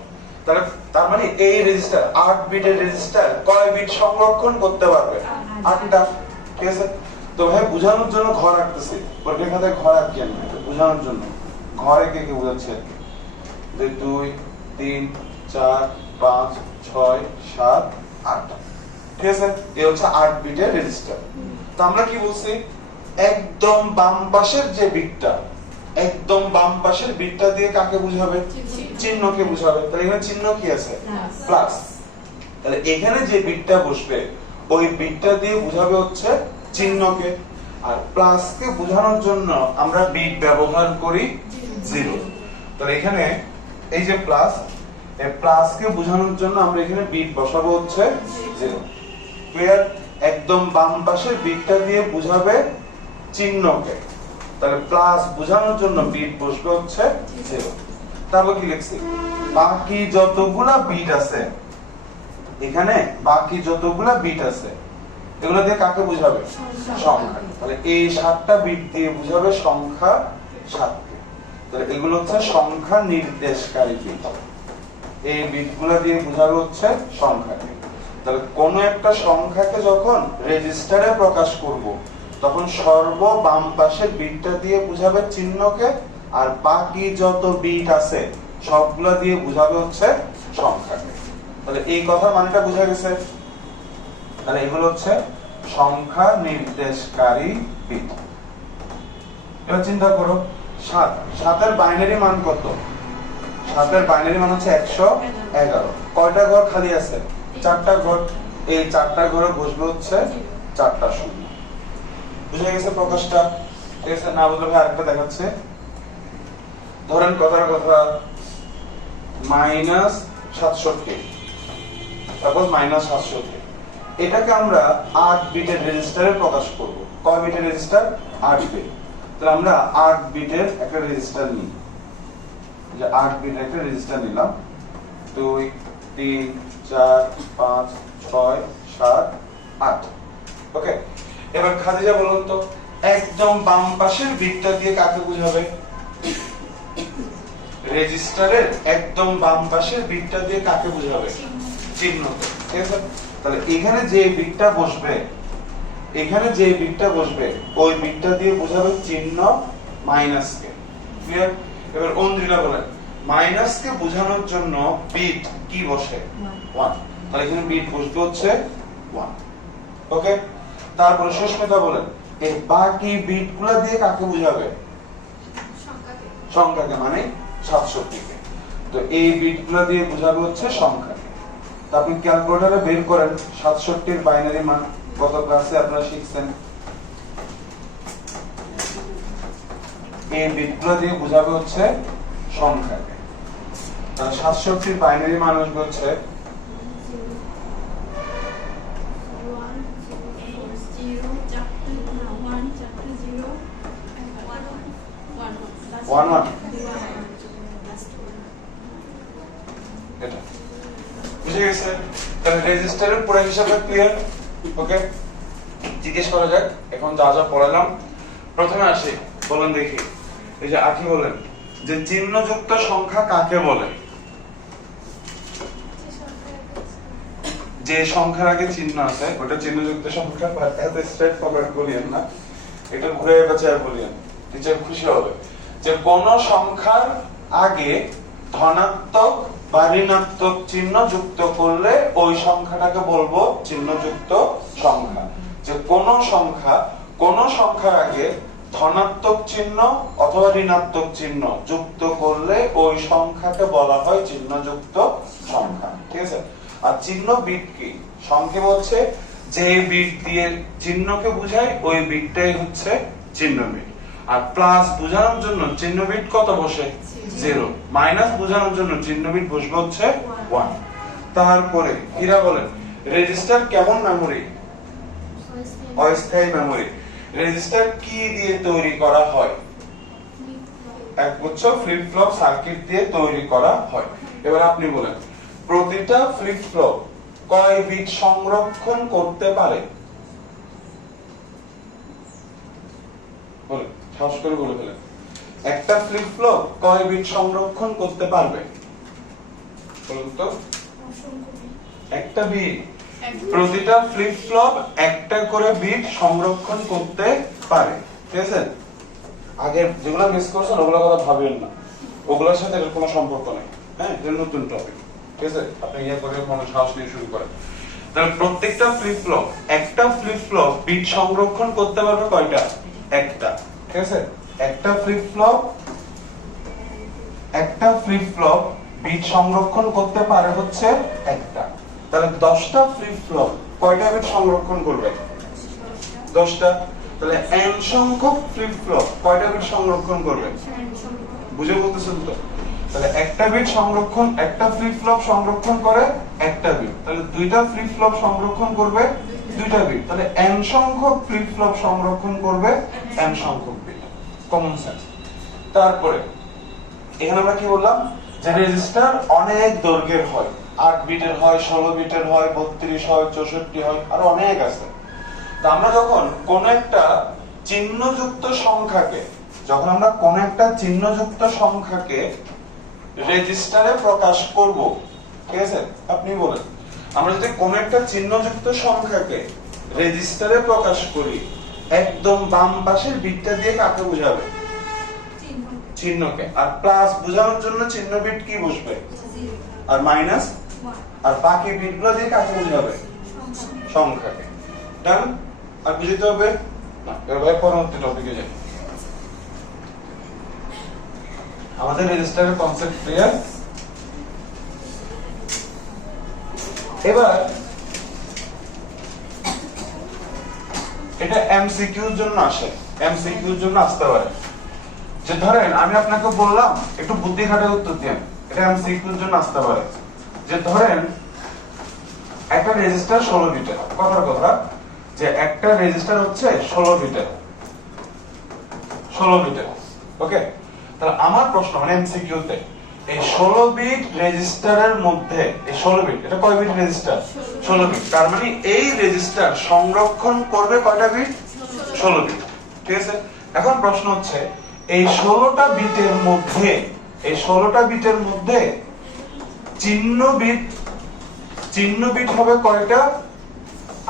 তাহলে তার মানে এই রেজিস্টার 8 বিটের রেজিস্টার কয় বিট সংরক্ষণ করতে পারবে? 8টা। ঠিক আছে? তো ভাই বোঝানোর জন্য ঘর আঁকতেছি, পরীক্ষার খাতায় ঘর আঁকি আমি বোঝানোর জন্য। ঘরে কে বোঝাচ্ছে? 2 3 4 5 6 7 8। ঠিক আছে? এই হচ্ছে 8 বিটের রেজিস্টার। তো আমরা কি বলছি? একদম বাম পাশের যে বিটটা, একদম বাম পাশের বিটটা দিয়ে কাকে বুঝাবে? চিহ্নকে বুঝাবে। তাহলে এখানে চিহ্ন কি আছে? প্লাস। তাহলে এখানে যে বিটটা বসবে ওই বিটটা দিয়ে বোঝাবে হচ্ছে চিহ্নকে, আর প্লাস কে বোঝানোর জন্য আমরা বিট ব্যবহার করি 0। তাহলে এখানে এই যে প্লাস, এই প্লাস কে বোঝানোর জন্য আমরা এখানে বিট বসাবো হচ্ছে 0। ক্লিয়ার? একদম বাম পাশের বিটটা দিয়ে বোঝাবে চিহ্নকে, তাহলে প্লাস বোঝানোর জন্য বিট বসবে হচ্ছে 0। তারপর কি লিখছি, বাকি যতগুলা বিট আছে এখানে, বাকি যতগুলা বিট আছে এগুলো দিয়ে কাকে বোঝাবে? সংখ্যা। তাহলে এই 7টা বিট দিয়ে বোঝাবে সংখ্যা 7কে। তাহলে এগুলো হচ্ছে সংখ্যা নির্দেশকারী বিট, এই বিটগুলো দিয়ে বোঝাবে হচ্ছে সংখ্যাকে। তাহলে কোন একটা সংখ্যাকে যখন রেজিস্টারে প্রকাশ করব তখন সর্ব বাম পাশের বিটটা দিয়ে বোঝাবে চিহ্নকে, আর বাকি যত বিট আছে সবগুলা দিয়ে বোঝাবে হচ্ছে সংখ্যাকে। তাহলে এই কথা মানেটা বোঝা গেছে। তাহলে এগুলো হচ্ছে সংখ্যা নির্দেশকারী বিট। এবার চিন্তা করো 7, 7 এর বাইনারি মান কত? 7 এর বাইনারি মান হচ্ছে 111। কয়টা ঘর খালি আছে? 4টা ঘর। এই 4টা ঘরে বসবে হচ্ছে 4টা শূন্য। বুঝে গেছে প্রকাশটা? ঠিক আছে, না বুঝলে ভাই আরেকটা দেখাচ্ছে। ধরেন কথার কথা -67, সাপোজ -67, এটাকে আমরা 8 বিটের রেজিস্টারে প্রকাশ করব। কয় বিটের রেজিস্টার? 8 বিট। তাহলে আমরা 8 বিটের একটা রেজিস্টার নিই, যে 8 বিটের একটা রেজিস্টার নিলাম। 2 3 4 5 6 7 8। ওকে, এবার খাদিজা বলুন তো একদম বাম পাশের বিটটা দিয়ে কাকে বোঝাবে? রেজিস্টারের একদম বাম পাশের বিটটা দিয়ে কাকে বোঝাবে? চিহ্নকে। ঠিক আছে, তাহলে এখানে যে বিটটা বসবে, এখানে যে বিটটা বসবে ওই বিটটা দিয়ে বোঝাবে চিহ্ন মাইনাসকে। ক্লিয়ার? এবার অন্দ্রিলা বলেন মাইনাসকে বোঝানোর জন্য বিট কি বসে? 1। তাহলে এখানে বিট বসবে হচ্ছে 1। ওকে, তারপর সুস্মিতা বলেন এই বাকি বিটগুলো দিয়ে কাকে বোঝাবে? সংখ্যাকে। সংখ্যাকে মানে 67কে। তো এই বিটগুলো দিয়ে বোঝাবে হচ্ছে সংখ্যাকে। তো আপনি ক্যালকুলেটরে বের করেন 67 এর বাইনারি মান। গত ক্লাসে আপনারা শিখছেন এই বিটগুলো দিয়ে বোঝাবে হচ্ছে সংখ্যাকে। তাহলে 67 এর বাইনারি মান আসবে হচ্ছে 11। এটা বুঝে গেছে? তাহলে রেজিস্টারের পুরো হিসাবটা ক্লিয়ার? ওকে, জিজ্ঞেস করা যাক এখন যা যা পড়ালাম। প্রথমে আসি, বলেন দেখি, এই যে আঁকি বলেন যে চিহ্নযুক্ত সংখ্যা কাকে বলে? যে সংখ্যার আগে চিহ্ন আছে ওটা চিহ্নযুক্ত সংখ্যা। এত স্ট্রেট ফরওয়ার্ড বলিয়েন না, এটা ঘুরে পেঁচায় বলিয়েন, টিচার খুশি হবে। যে কোন সংখ্যার আগে ধনাত্মক বা ঋণাত্মক চিহ্ন যুক্ত করলে ওই সংখ্যাটাকে বলবো চিহ্নযুক্ত সংখ্যা। যে কোন সংখ্যার আগে ধনাত্মক চিহ্ন অথবা ঋণাত্মক চিহ্ন যুক্ত করলে ওই সংখ্যাকে বলা হয় চিহ্নযুক্ত সংখ্যা। ঠিক আছে, আর চিহ্ন বিট কি? সংক্ষেপ হচ্ছে যে বিট দিয়ে চিহ্নকে বোঝায় ওই বিটটাই হচ্ছে চিহ্ন বিট। আর প্লাস বোঝানোর জন্য চিহ্ন বিট কত বসে? 0। মাইনাস বোঝানোর জন্য চিহ্ন বিট বসবে হচ্ছে 1। তারপরে হীরা বলেন রেজিস্টার কেমন মেমরি? অস্থায়ী মেমরি। রেজিস্টার কি দিয়ে তৈরি করা হয়? একগুচ্ছ ফ্লিপ ফ্লপ সার্কিট দিয়ে তৈরি করা হয়। এবার আপনি বলেন প্রতিটা ফ্লিপ ফ্লপ কয় বিট সংরক্ষণ করতে পারে? বলেন, সাহস করে বলে ফেলেন। একটা ফ্লিপ ফ্লপ কয় বিট সংরক্ষণ করতে পারবে? বলুন তো। একটা বিট। প্রতিটা ফ্লিপ ফ্লপ একটা করে বিট সংরক্ষণ করতে পারে। ঠিক আছে, আগে যেগুলো মিস করছেন ওগুলোর কথা ভাবেন না, ওগুলোর সাথে এর কোনো সম্পর্ক নেই। হ্যাঁ, এটা নতুন টপিক। ঠিক আছে, আপনি ইয়া করে কোনো সাহস নিয়ে শুরু করেন। তাহলে প্রত্যেকটা ফ্লিপ ফ্লপ, একটা ফ্লিপ ফ্লপ বিট সংরক্ষণ করতে পারবে কয়টা? একটা। ঠিক আছে, একটা ফ্লিপ ফ্লপ বিট সংরক্ষণ করতে পারে হচ্ছে একটা। তাহলে 10টা ফ্লিপ ফ্লপ কয়টা বিট সংরক্ষণ করবে? 10টা। তাহলে n সংখ্যক ফ্লিপ ফ্লপ কয়টা বিট সংরক্ষণ করবে? বুঝে বলতেছেন তো? তাহলে একটা বিট সংরক্ষণ, একটা ফ্লিপ ফ্লপ সংরক্ষণ করে একটা বিট, তাহলে দুইটা ফ্লিপ ফ্লপ সংরক্ষণ করবে দুইটা বিট, তাহলে n সংখ্যক ফ্লিপ ফ্লপ সংরক্ষণ করবে n সংখ্যক বিট। Common sense. তারপরে এখানে আমরা কি বললাম যে রেজিস্টার অনেক দৈর্ঘ্যের হয়, 8 বিটের হয়, 16 বিটের হয়, 32 হয়, 64 হয়, আর অনেক আছে। তো আমরা যখন কোন একটা চিহ্নযুক্ত সংখ্যাকে রেজিস্টারে প্রকাশ করব, ঠিক আছে? আপনি বলেন, আমরা যদি কোন একটা চিহ্নযুক্ত সংখ্যাকে রেজিস্টারে প্রকাশ করি, একদম বাম পাশের বিটটা দিয়ে কাকে বোঝাবে? চিহ্নকে। আর প্লাস বোঝানোর জন্য চিহ্ন বিট কি বসবে? আর মাইনাস। আর বাকি বিটগুলো দিয়ে কাকে বোঝাবে? সংখ্যাকে। ডান? আর বুঝতে হবে না? এবার পরবর্তী টপিকে যাই। আমাদের রেজিস্টারের কনসেপ্ট ক্লিয়ার? এবার এটা এমসিকিউর জন্য আসে, এমসিকিউর জন্য আসতে পারে। যে ধরেন আমি আপনাকে বললাম একটু বুদ্ধি খাটায় উত্তর দেন, এটা এমসিকিউর জন্য আসতে পারে। যে ধরেন একটা রেজিস্টার 16 বিটের, কথার কথা যে একটা রেজিস্টার হচ্ছে 16 বিটের, 16 বিটের, ওকে? তাহলে আমার প্রশ্ন মানে এমসিকিউ তে এই 16 বিট রেজিস্টারের মধ্যে, এই 16 বিট এটা কয় বিট রেজিস্টার? 16 বিট। তার মানে এই রেজিস্টার সংরক্ষণ করবে কয়টা বিট? 16 বিট, ঠিক আছে? এখন প্রশ্ন হচ্ছে এই 16টা বিটের মধ্যে, এই 16টা বিটের মধ্যে চিহ্ন বিট হবে কয়টা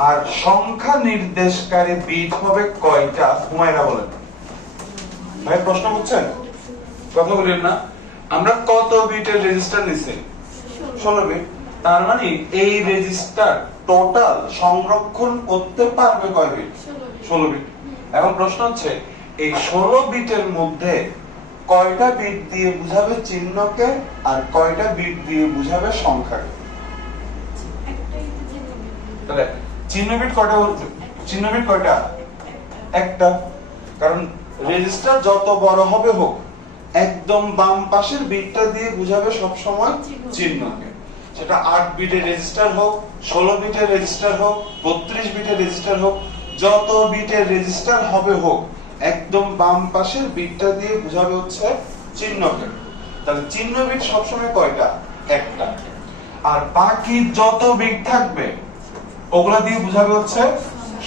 আর সংখ্যা নির্দেশকারী বিট হবে কয়টা? হুমায়রা বলেন। ভাই প্রশ্ন বুঝছেন? কথা বলেন না। আমরা কত বিটের রেজিস্টার নিছি? 16 বিট। তার মানে এই রেজিস্টার টোটাল সংরক্ষণ করতে পারবে কয় বিট? 16 বিট। এখন প্রশ্ন হচ্ছে এই 16 বিটের মধ্যে কয়টা বিট দিয়ে বুঝাবে চিহ্নকে আর কয়টা বিট দিয়ে বুঝাবে সংখ্যাকে? তাহলে চিহ্ন বিট কয়টা? চিহ্ন বিট কয়টা? একটা। কারণ রেজিস্টার যত বড় হবে হোক, একদম বাম পাশের বিটটা দিয়ে বুঝাবে সব সময় চিহ্নকে। সেটা 8 বিটের রেজিস্টার হোক, 16 বিটের রেজিস্টার হোক, 32 বিটের রেজিস্টার হোক, যত বিটের রেজিস্টার হবে হোক, একদম বাম পাশের বিটটা দিয়ে বুঝাবে হচ্ছে চিহ্নকে। তাহলে চিহ্ন বিট সবসময় কয়টা? একটা। আর বাকি যত বিট থাকবে ওগুলা দিয়ে বুঝাবে হচ্ছে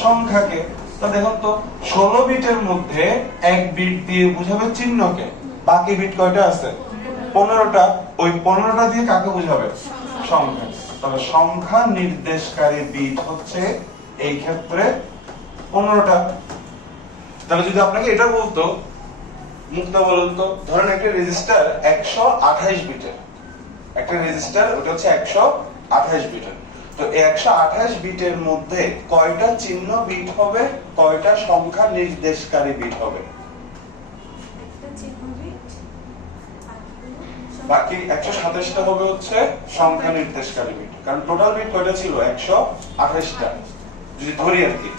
সংখ্যাকে। তা দেখুন তো 16 বিটের মধ্যে এক বিট দিয়ে বুঝাবে চিহ্নকে, বাকি বিট কয়টা আছে? 15টা। ওই 15টা দিয়ে কাকে বুঝাবে? সংখ্যা। তবে সংখ্যা নির্দেশকারী বিট হচ্ছে এই ক্ষেত্রে 15টা। তাহলে যদি আপনাকে এটা বলতো, মুক্তা বলুন তো, ধরেন একটা রেজিস্টার 128 বিটের, একটা রেজিস্টার ওটা হচ্ছে 128 বিটের। তো 128 বিটের মধ্যে কয়টা চিহ্ন বিট হবে, কয়টা সংখ্যা নির্দেশকারী বিট হবে? বাকি 127টা হবে হচ্ছে সংখ্যা নির্দেশকারী বিট। কারণ টোটাল বিট কয়টা ছিল? 128টা। যদি ধরি আর কি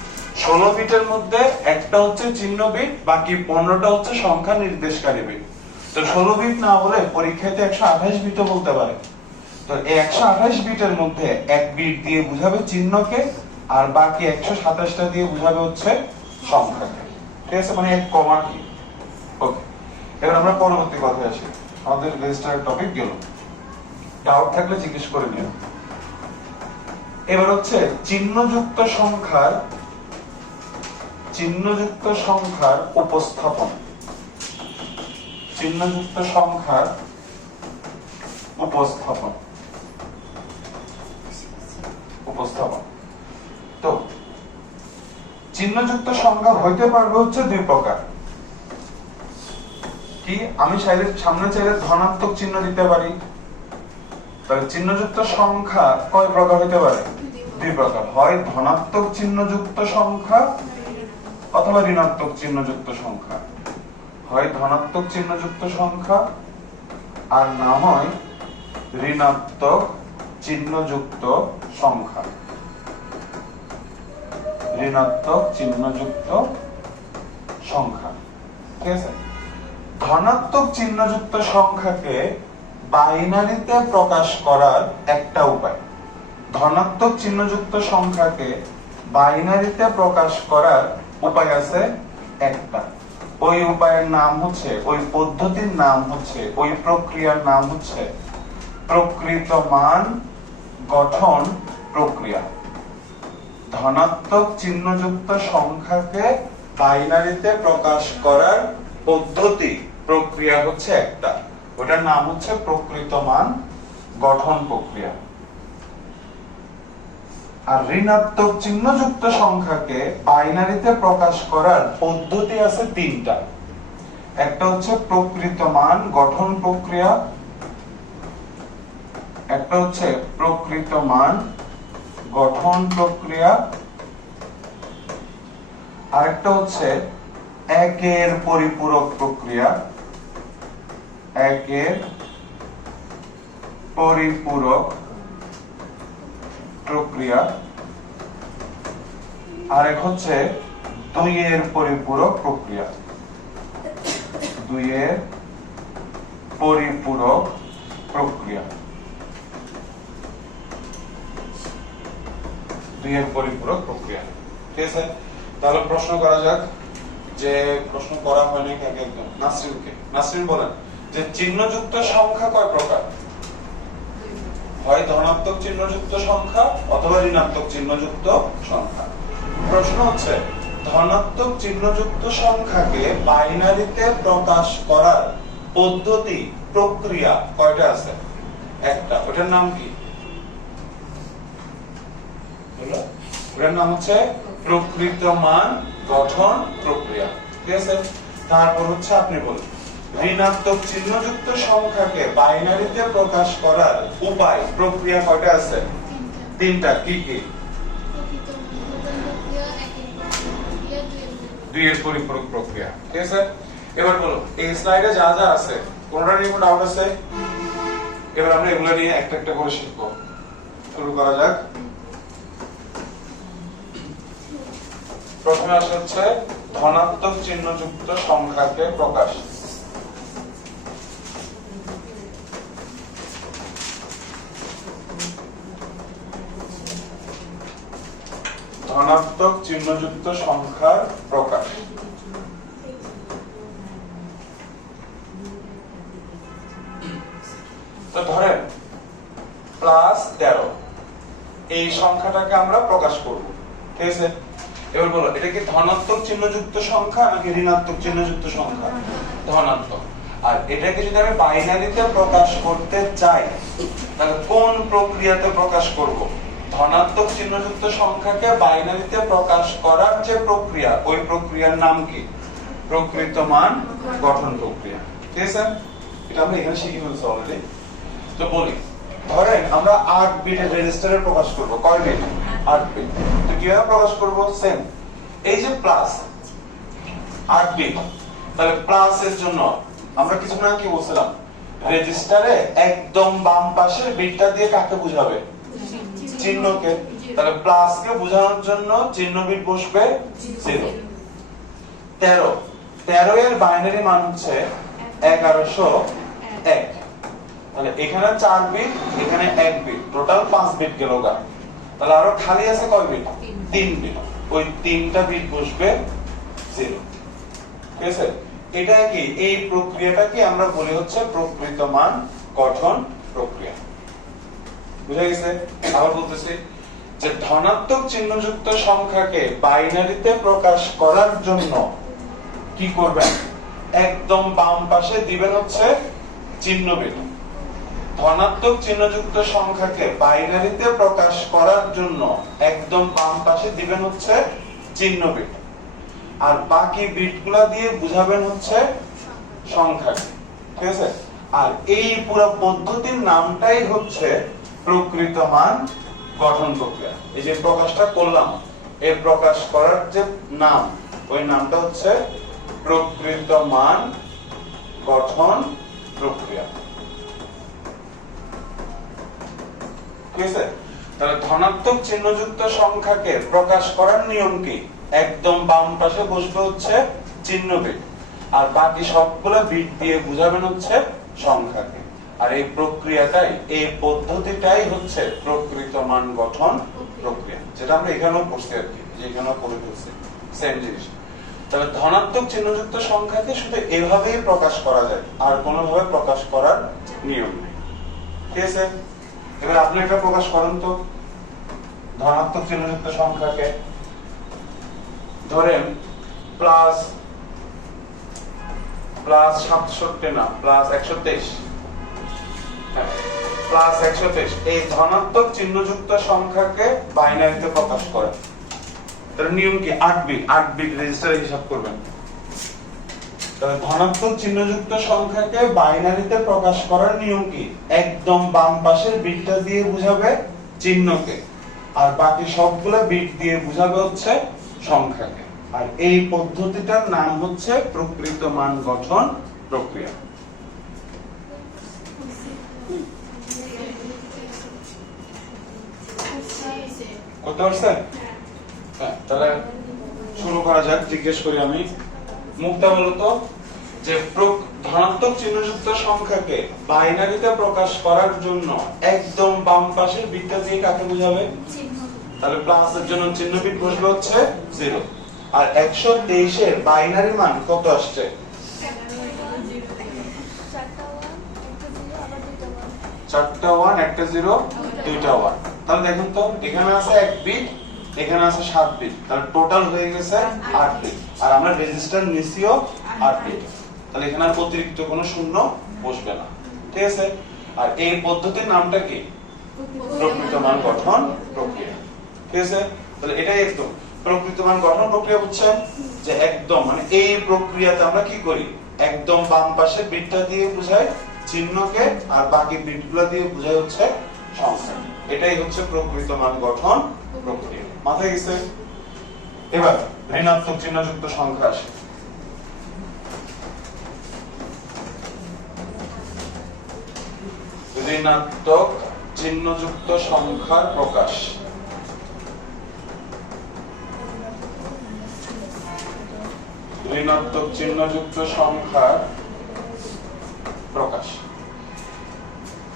16 বিটের মধ্যে একটা হচ্ছে চিহ্ন বিট, বাকি 15টা হচ্ছে সংখ্যা নির্দেশকারী বিট। তো 16 বিট না বলে পরীক্ষাতে 128 বিটও বলতে পারে। তো এই 128 বিটের মধ্যে এক বিট দিয়ে বুঝাবে চিহ্নকে আর বাকি 127টা দিয়ে বুঝাবে হচ্ছে সংখ্যাকে, ঠিক আছে? মানে এক কমা কি। ওকে, এবার আমরা পরবর্তী কথায় আসি। আমাদের রেজিস্টারের টপিক গেল, ডাউট থাকলে জিজ্ঞেস করে নিও। এবার হচ্ছে চিহ্নযুক্ত সংখ্যার উপস্থাপন। চিহ্নযুক্ত সংখ্যার উপস্থাপন। তো চিহ্নযুক্ত সংখ্যা হইতে পারবে হচ্ছে দুই প্রকার। কি? আমি সামনে চাইলে ধনাত্মক চিহ্ন দিতে পারি। তাহলে চিহ্নযুক্ত সংখ্যা কয় প্রকার হইতে পারে? দুই প্রকার। হয় ধনাত্মক চিহ্নযুক্ত সংখ্যা অথবা ঋণাত্মক চিহ্নযুক্ত সংখ্যা। হয় ধনাত্মক চিহ্নযুক্ত সংখ্যা আর না হয় ঋণাত্মক চিহ্নযুক্ত সংখ্যা, ঋণাত্মক চিহ্নযুক্ত সংখ্যা। ঠিক আছে, ধনাত্মক চিহ্নযুক্ত সংখ্যাকে বাইনারিতে প্রকাশ করার একটা উপায়, ধনাত্মক চিহ্নযুক্ত সংখ্যাকে বাইনারিতে প্রকাশ করার উপায় আছে একটা। ওই উপায়ের নাম হচ্ছে, ওই পদ্ধতির নাম হচ্ছে, ওই প্রক্রিয়ার নাম হচ্ছে প্রকৃত মান গঠন প্রক্রিয়া। ধনাত্মক চিহ্নযুক্ত সংখ্যাকে বাইনারিতে প্রকাশ করার পদ্ধতি, প্রক্রিয়া হচ্ছে একটা, ওটার নাম হচ্ছে প্রকৃত মান গঠন প্রক্রিয়া। আর ঋণাত্মক চিহ্নযুক্ত সংখ্যাকে বাইনারিতে প্রকাশ করার পদ্ধতি আছে তিনটা। একটা হচ্ছে প্রকৃত মান গঠন প্রক্রিয়া, একটা হচ্ছে প্রকৃত মান গঠন প্রক্রিয়া, আরেকটা হচ্ছে একের পরিপূরক প্রক্রিয়া, একের পরিপূরক প্রক্রিয়া, আরেক হচ্ছে দুইয়ের পরিপূরক প্রক্রিয়া, দুইয়ের পরিপূরক প্রক্রিয়া, দুইয়ের পরিপূরক প্রক্রিয়া। ঠিক আছে, তাহলে প্রশ্ন করা যাক, যে প্রশ্ন করা হয়নি কাকে, একদম নাসরিনকে। নাসরিন বলেন যে চিহ্নযুক্ত সংখ্যা কয় প্রকার? হয় ধনাত্মক চিহ্নযুক্ত সংখ্যা অথবা ঋণাত্মক চিহ্নযুক্ত সংখ্যা। প্রশ্ন হচ্ছে ধনাত্মক চিহ্নযুক্ত সংখ্যাকে বাইনারিতে প্রকাশ করার পদ্ধতি, প্রক্রিয়া কয়টা আছে? একটা, ওটার নাম কি? ওটার নাম হচ্ছে প্রকৃত মান গঠন প্রক্রিয়া। ঠিক আছে, তারপর হচ্ছে আপনি বলুন ঋণাত্মক চিহ্নযুক্ত সংখ্যাকে বাইনারিতে প্রকাশ করার উপায়, প্রক্রিয়া কয়টা আছে? তিনটা। কি কি? দুইয়ের পরিপূরক প্রক্রিয়া। ঠিক আছে, এবার বলো এই স্লাইডে যা যা আছে কোনটা নিয়ে কোনো ডাউট আছে? এবার আমরা এগুলো নিয়ে একটা একটা করে শিখবো। শুরু করা যাক। প্রথমে আসে হচ্ছে ধনাত্মক চিহ্নযুক্ত সংখ্যাকে প্রকাশ। ধনাত্মক চিহ্নযুক্ত সংখ্যার প্রকাশ। তো ধরেন +13, এই সংখ্যাটাকে আমরা প্রকাশ করব। ঠিক আছে, এবার বলো এটা কি ধনাত্মক চিহ্নযুক্ত সংখ্যা নাকি ঋণাত্মক চিহ্নযুক্ত সংখ্যা? ধনাত্মক। আর এটাকে যদি আমি বাইনারিতে প্রকাশ করতে চাই তাহলে কোন প্রক্রিয়াতে প্রকাশ করব? ধনাত্মক চিহ্নযুক্ত সংখ্যাকে বাইনারিতে প্রকাশ করার যে প্রক্রিয়া, ওই প্রক্রিয়ার নাম কি? প্রকৃত মান গঠন প্রক্রিয়া। ঠিক আছে, এটা আমরা এখানে শিখে ফেলছি অলরেডি। তো বলি ধরেন আমরা 8 বিটের রেজিস্টারে প্রকাশ করব। কয় বিট? 8 বিট। তো কিভাবে প্রকাশ করব? সেম, এই যে প্লাস 8 বিট, তাহলে প্লাস এর জন্য আমরা কিছু না কি বলছিলাম, রেজিস্টারে একদম বাম পাশে বিটটা দিয়ে কাকে বোঝাবে? চিহ্নকে। তাহলে প্লাস কে বোঝানোর জন্য চিহ্ন বিট বসবে 0। 13 এর বাইনারি মান হচ্ছে 1101। তাহলে এখানে 4 বিট, এখানে 1 বিট, টোটাল 5 বিট গেল গা। তাহলে আরো খালি আছে কয় বিট? 3 বিট। ওই 3টা বিট বসবে 0। ঠিক আছে, এটা কি, এই প্রক্রিয়াটাকে আমরা বলি হচ্ছে প্রকৃত মান গঠন প্রক্রিয়া। বুঝা গেছে? আবার বলতেছি যে ধনাত্মক চিহ্নযুক্ত সংখ্যাকে বাইনারিতে প্রকাশ করার জন্য কি করবেন? একদম বাম পাশে দিবেন হচ্ছে চিহ্ন বিট। ধনাত্মক চিহ্নযুক্ত সংখ্যাকে বাইনারিতে প্রকাশ করার জন্য একদম বাম পাশে দিবেন হচ্ছে চিহ্ন বিট, আর বাকি বিটগুলা দিয়ে বুঝাবেন হচ্ছে সংখ্যা। ঠিক আছে, আর এই পুরো পদ্ধতির নামটাই হচ্ছে প্রকৃত মান গঠন প্রক্রিয়া। এই যে প্রকাশটা করলাম, এই প্রকাশ করার যে নাম, ওই নামটা হচ্ছে প্রকৃত মান গঠন প্রক্রিয়া। ঠিক আছে? তাহলে ধনাত্মক চিহ্নযুক্ত সংখ্যাকে প্রকাশ করার নিয়ম কি? একদম বাম পাশে বসবে হচ্ছে চিহ্ন বিট, আর বাকি সবগুলো বিট দিয়ে বুঝাবেন হচ্ছে সংখ্যাকে। আর এই প্রক্রিয়াটাই, এই পদ্ধতিটাই হচ্ছে প্রকৃত মান গঠন প্রক্রিয়া, যেটা আমরা এখানেও পড়ছি আর কি, এখানেও পড়ে ফেলছি সেম জিনিস। তবে ধনাত্মক চিহ্নযুক্ত সংখ্যাকে শুধু এভাবেই প্রকাশ করা যায়, আর কোনোভাবে প্রকাশ করার নিয়ম নেই। ঠিক আছে? এবার আপনি একটা প্রকাশ করেন তো ধনাত্মক চিহ্নযুক্ত সংখ্যাকে। ধরেন প্লাস 67 না প্লাস 123, প্লাস 123 এই ধনাত্মক চিহ্নযুক্ত সংখ্যাকে বাইনারিতে প্রকাশ করে। তার নিয়ম কি? 8 বিট রেজিস্টারে হিসাব করবেন। তবে ধনাত্মক চিহ্নযুক্ত সংখ্যাকে বাইনারিতে প্রকাশ করার নিয়ম কি? একদম বাম পাশের বিটটা দিয়ে বুঝাবে চিহ্নকে, আর বাকি সবগুলো বিট দিয়ে বুঝাবে হচ্ছে সংখ্যাকে। আর এই পদ্ধতিটার নাম হচ্ছে প্রকৃত মান গঠন প্রক্রিয়া। করতে পারছেন? হ্যাঁ, তাহলে শুরু করা যাক। জিজ্ঞেস করি আমি, মুক্তা বলতো যে ধনাত্মক চিহ্নযুক্ত সংখ্যাকে বাইনারিতে প্রকাশ করার জন্য একদম বাম পাশের বিটটা দিয়ে কাকে বোঝাবে? তাহলে প্লাসের জন্য চিহ্ন বিট বসবে হচ্ছে 0। আর 123 এর বাইনারি মান কত আসছে? 4টা 1 একটা 0 2টা 1। তাহলে দেখুন তো এখানে আছে 1 বিট, এখানে আছে 7 বিট, তাহলে টোটাল হয়ে গেছে 8 বিট। আর আমরা রেজিস্টার নিছিও 8 বিট, তাহলে এখানে আর অতিরিক্ত কোনো শূন্য বসবে না। ঠিক আছে? আর এই পদ্ধতির নামটা কি? প্রকৃত মান গঠন প্রক্রিয়া। ঠিক আছে? তাহলে এটাই একদম প্রকৃত মান গঠন প্রক্রিয়া। বুঝছেন যে একদম মানে এই প্রক্রিয়াতে আমরা কি করি? একদম বাম পাশে বিটটা দিয়ে বুঝাই চিহ্নকে, আর বাকি বিটগুলো দিয়ে বুঝাই হচ্ছে সংখ্যা। এটাই হচ্ছে প্রকৃত মান গঠন প্রক্রিয়া। মাথায় গেছে? এবার ঋণাত্মক চিহ্নযুক্ত সংখ্যা আসে। ঋণাত্মক চিহ্নযুক্ত সংখ্যার প্রকাশ। ঋণাত্মক চিহ্নযুক্ত সংখ্যার প্রকাশ।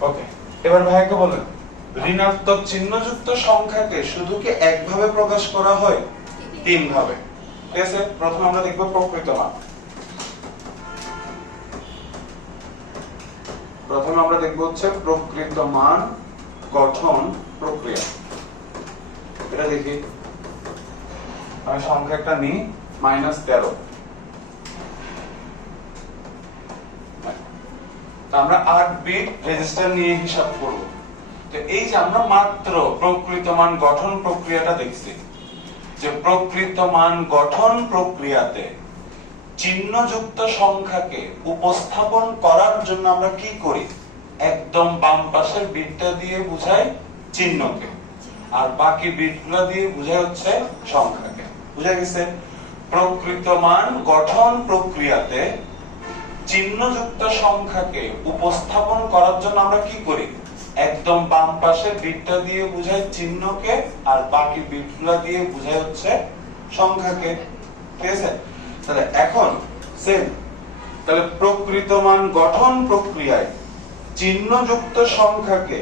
ওকে, এবার ভাইকে বলেন ঋণাত্মক চিহ্নযুক্ত সংখ্যাকে শুধু কি একভাবে প্রকাশ করা হয়? 3 ভাবে। ঠিক আছে? প্রথমে আমরা দেখব প্রকৃত মান। প্রথমে আমরা দেখব হচ্ছে প্রকৃত মান গঠন প্রক্রিয়া। এটা দেখি, আমি সংখ্যা একটা নিই -13। আমরা 8 বিট রেজিস্টার নিয়ে হিসাব করব। তো এই যে আমরা মাত্র প্রকৃত মান গঠন প্রক্রিয়াটা দেখছি, যে প্রকৃত মান গঠন প্রক্রিয়াতে চিহ্নযুক্ত সংখ্যাকে উপস্থাপন করার জন্য আমরা কি করি? একদম বাম পাশের বিটটা দিয়ে বুঝাই চিহ্নকে, আর বাকি বিটগুলো দিয়ে বুঝাই হচ্ছে সংখ্যাকে। বুঝা গেছে? প্রকৃত মান গঠন প্রক্রিয়াতে চিহ্নযুক্ত সংখ্যাকে উপস্থাপন করার জন্য আমরা কি করি? একদম বাম পাশের বিটটা দিয়ে বুঝাই চিহ্নকে, আর বাকি বিটগুলো দিয়ে বুঝাই হচ্ছে সংখ্যাকে। ঠিক আছে? তাহলে এখন সেম, তাহলে প্রকৃত মান গঠন প্রক্রিয়ায় চিহ্নযুক্ত সংখ্যাকে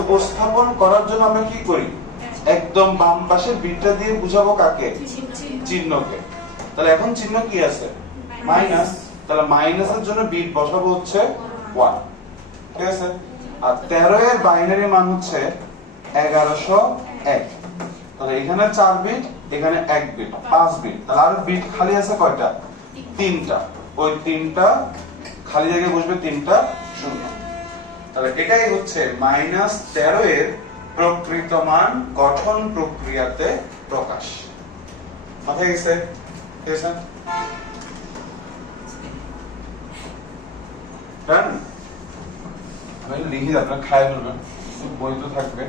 উপস্থাপন করার জন্য আমরা কি করি? একদম বাম পাশের বিটটা দিয়ে বুঝাবো কাকে? চিহ্নকে। তাহলে এখন চিহ্ন কি আছে? মাইনাস। তাহলে মাইনাসের জন্য বিট বসাবো হচ্ছে 1। ঠিক আছে? আর 13 এর বাইনারি মান হচ্ছে 1101। তাহলে এখানে 4 বিট, এখানে 1 বিট, 5 বিট। তাহলে আর বিট খালি আছে কয়টা? 3টা। ওই 3টা খালি জায়গায় বসবে 3টা শূন্য। তাহলে এটাই হচ্ছে -13 এর প্রকৃত মান গঠন প্রক্রিয়াতে প্রকাশ। মাথায় গেছে? ঠিক আছে? হ্যাঁ, আমি লিখি, আপনার খায় বলবেন, বই তো থাকবে।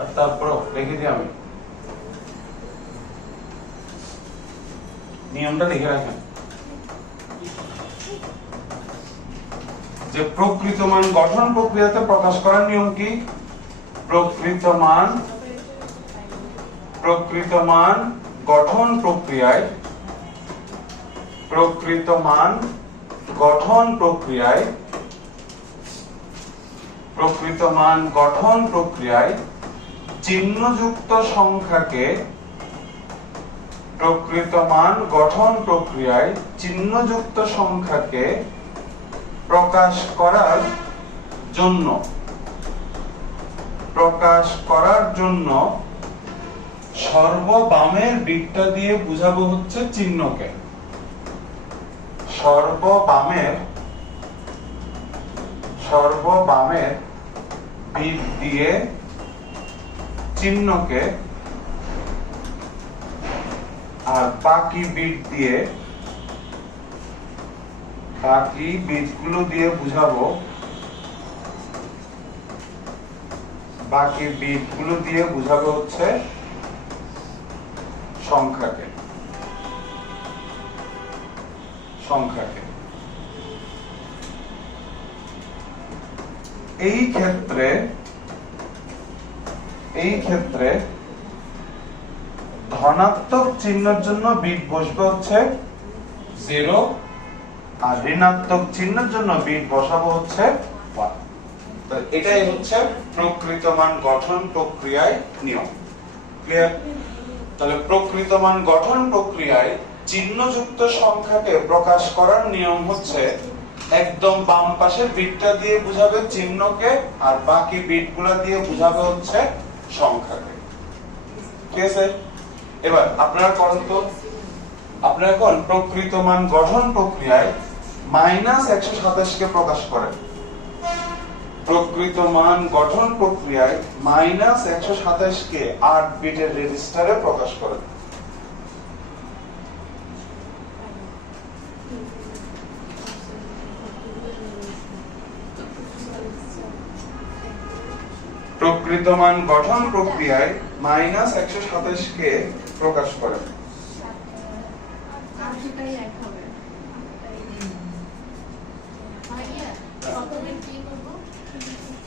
আর তারপর লিখে দিই আমি, নিয়মটা লিখে রাখেন যে প্রকৃত মান গঠন প্রক্রিয়াতে প্রকাশ করার নিয়ম কি? প্রকৃত মান গঠন প্রক্রিয়ায় চিহ্নযুক্ত সংখ্যাকে প্রকাশ করার জন্য সর্ববামের বিটটা দিয়ে বুঝাবো হচ্ছে চিহ্নকে। সর্ববামের বিট দিয়ে চিহ্নকে আর বাকি বিটগুলো দিয়ে বুঝাবো হচ্ছে সংখ্যাকে। এই ক্ষেত্রে ধনাত্মক চিহ্নের জন্য বিট বসবে হচ্ছে 0 আর ঋণাত্মক চিহ্নের জন্য বিট বসাবো হচ্ছে 1। তো এটাই হচ্ছে প্রকৃত মান গঠন প্রক্রিয়ায় নিয়ম। ক্লিয়ার? তাহলে প্রকৃত মান গঠন প্রক্রিয়ায় চিহ্নযুক্ত সংখ্যাকে প্রকাশ করার নিয়ম হচ্ছে একদম বাম পাশের বিটটা দিয়ে বুঝাবে চিহ্নকে আর বাকি বিটগুলো দিয়ে বুঝাবে হচ্ছে সংখ্যাকে। ঠিক আছে? এবার আপনারা করেন তো, আপনারা এখন প্রকৃত মান গঠন প্রক্রিয়ায় -127 কে প্রকাশ করেন। প্রকৃত মান গঠন প্রক্রিয়ায় -127 কে 8 বিটের রেজিস্টারে প্রকাশ করেন। প্রকৃত মান গঠন প্রক্রিয়ায় -127 কে প্রকাশ করেন।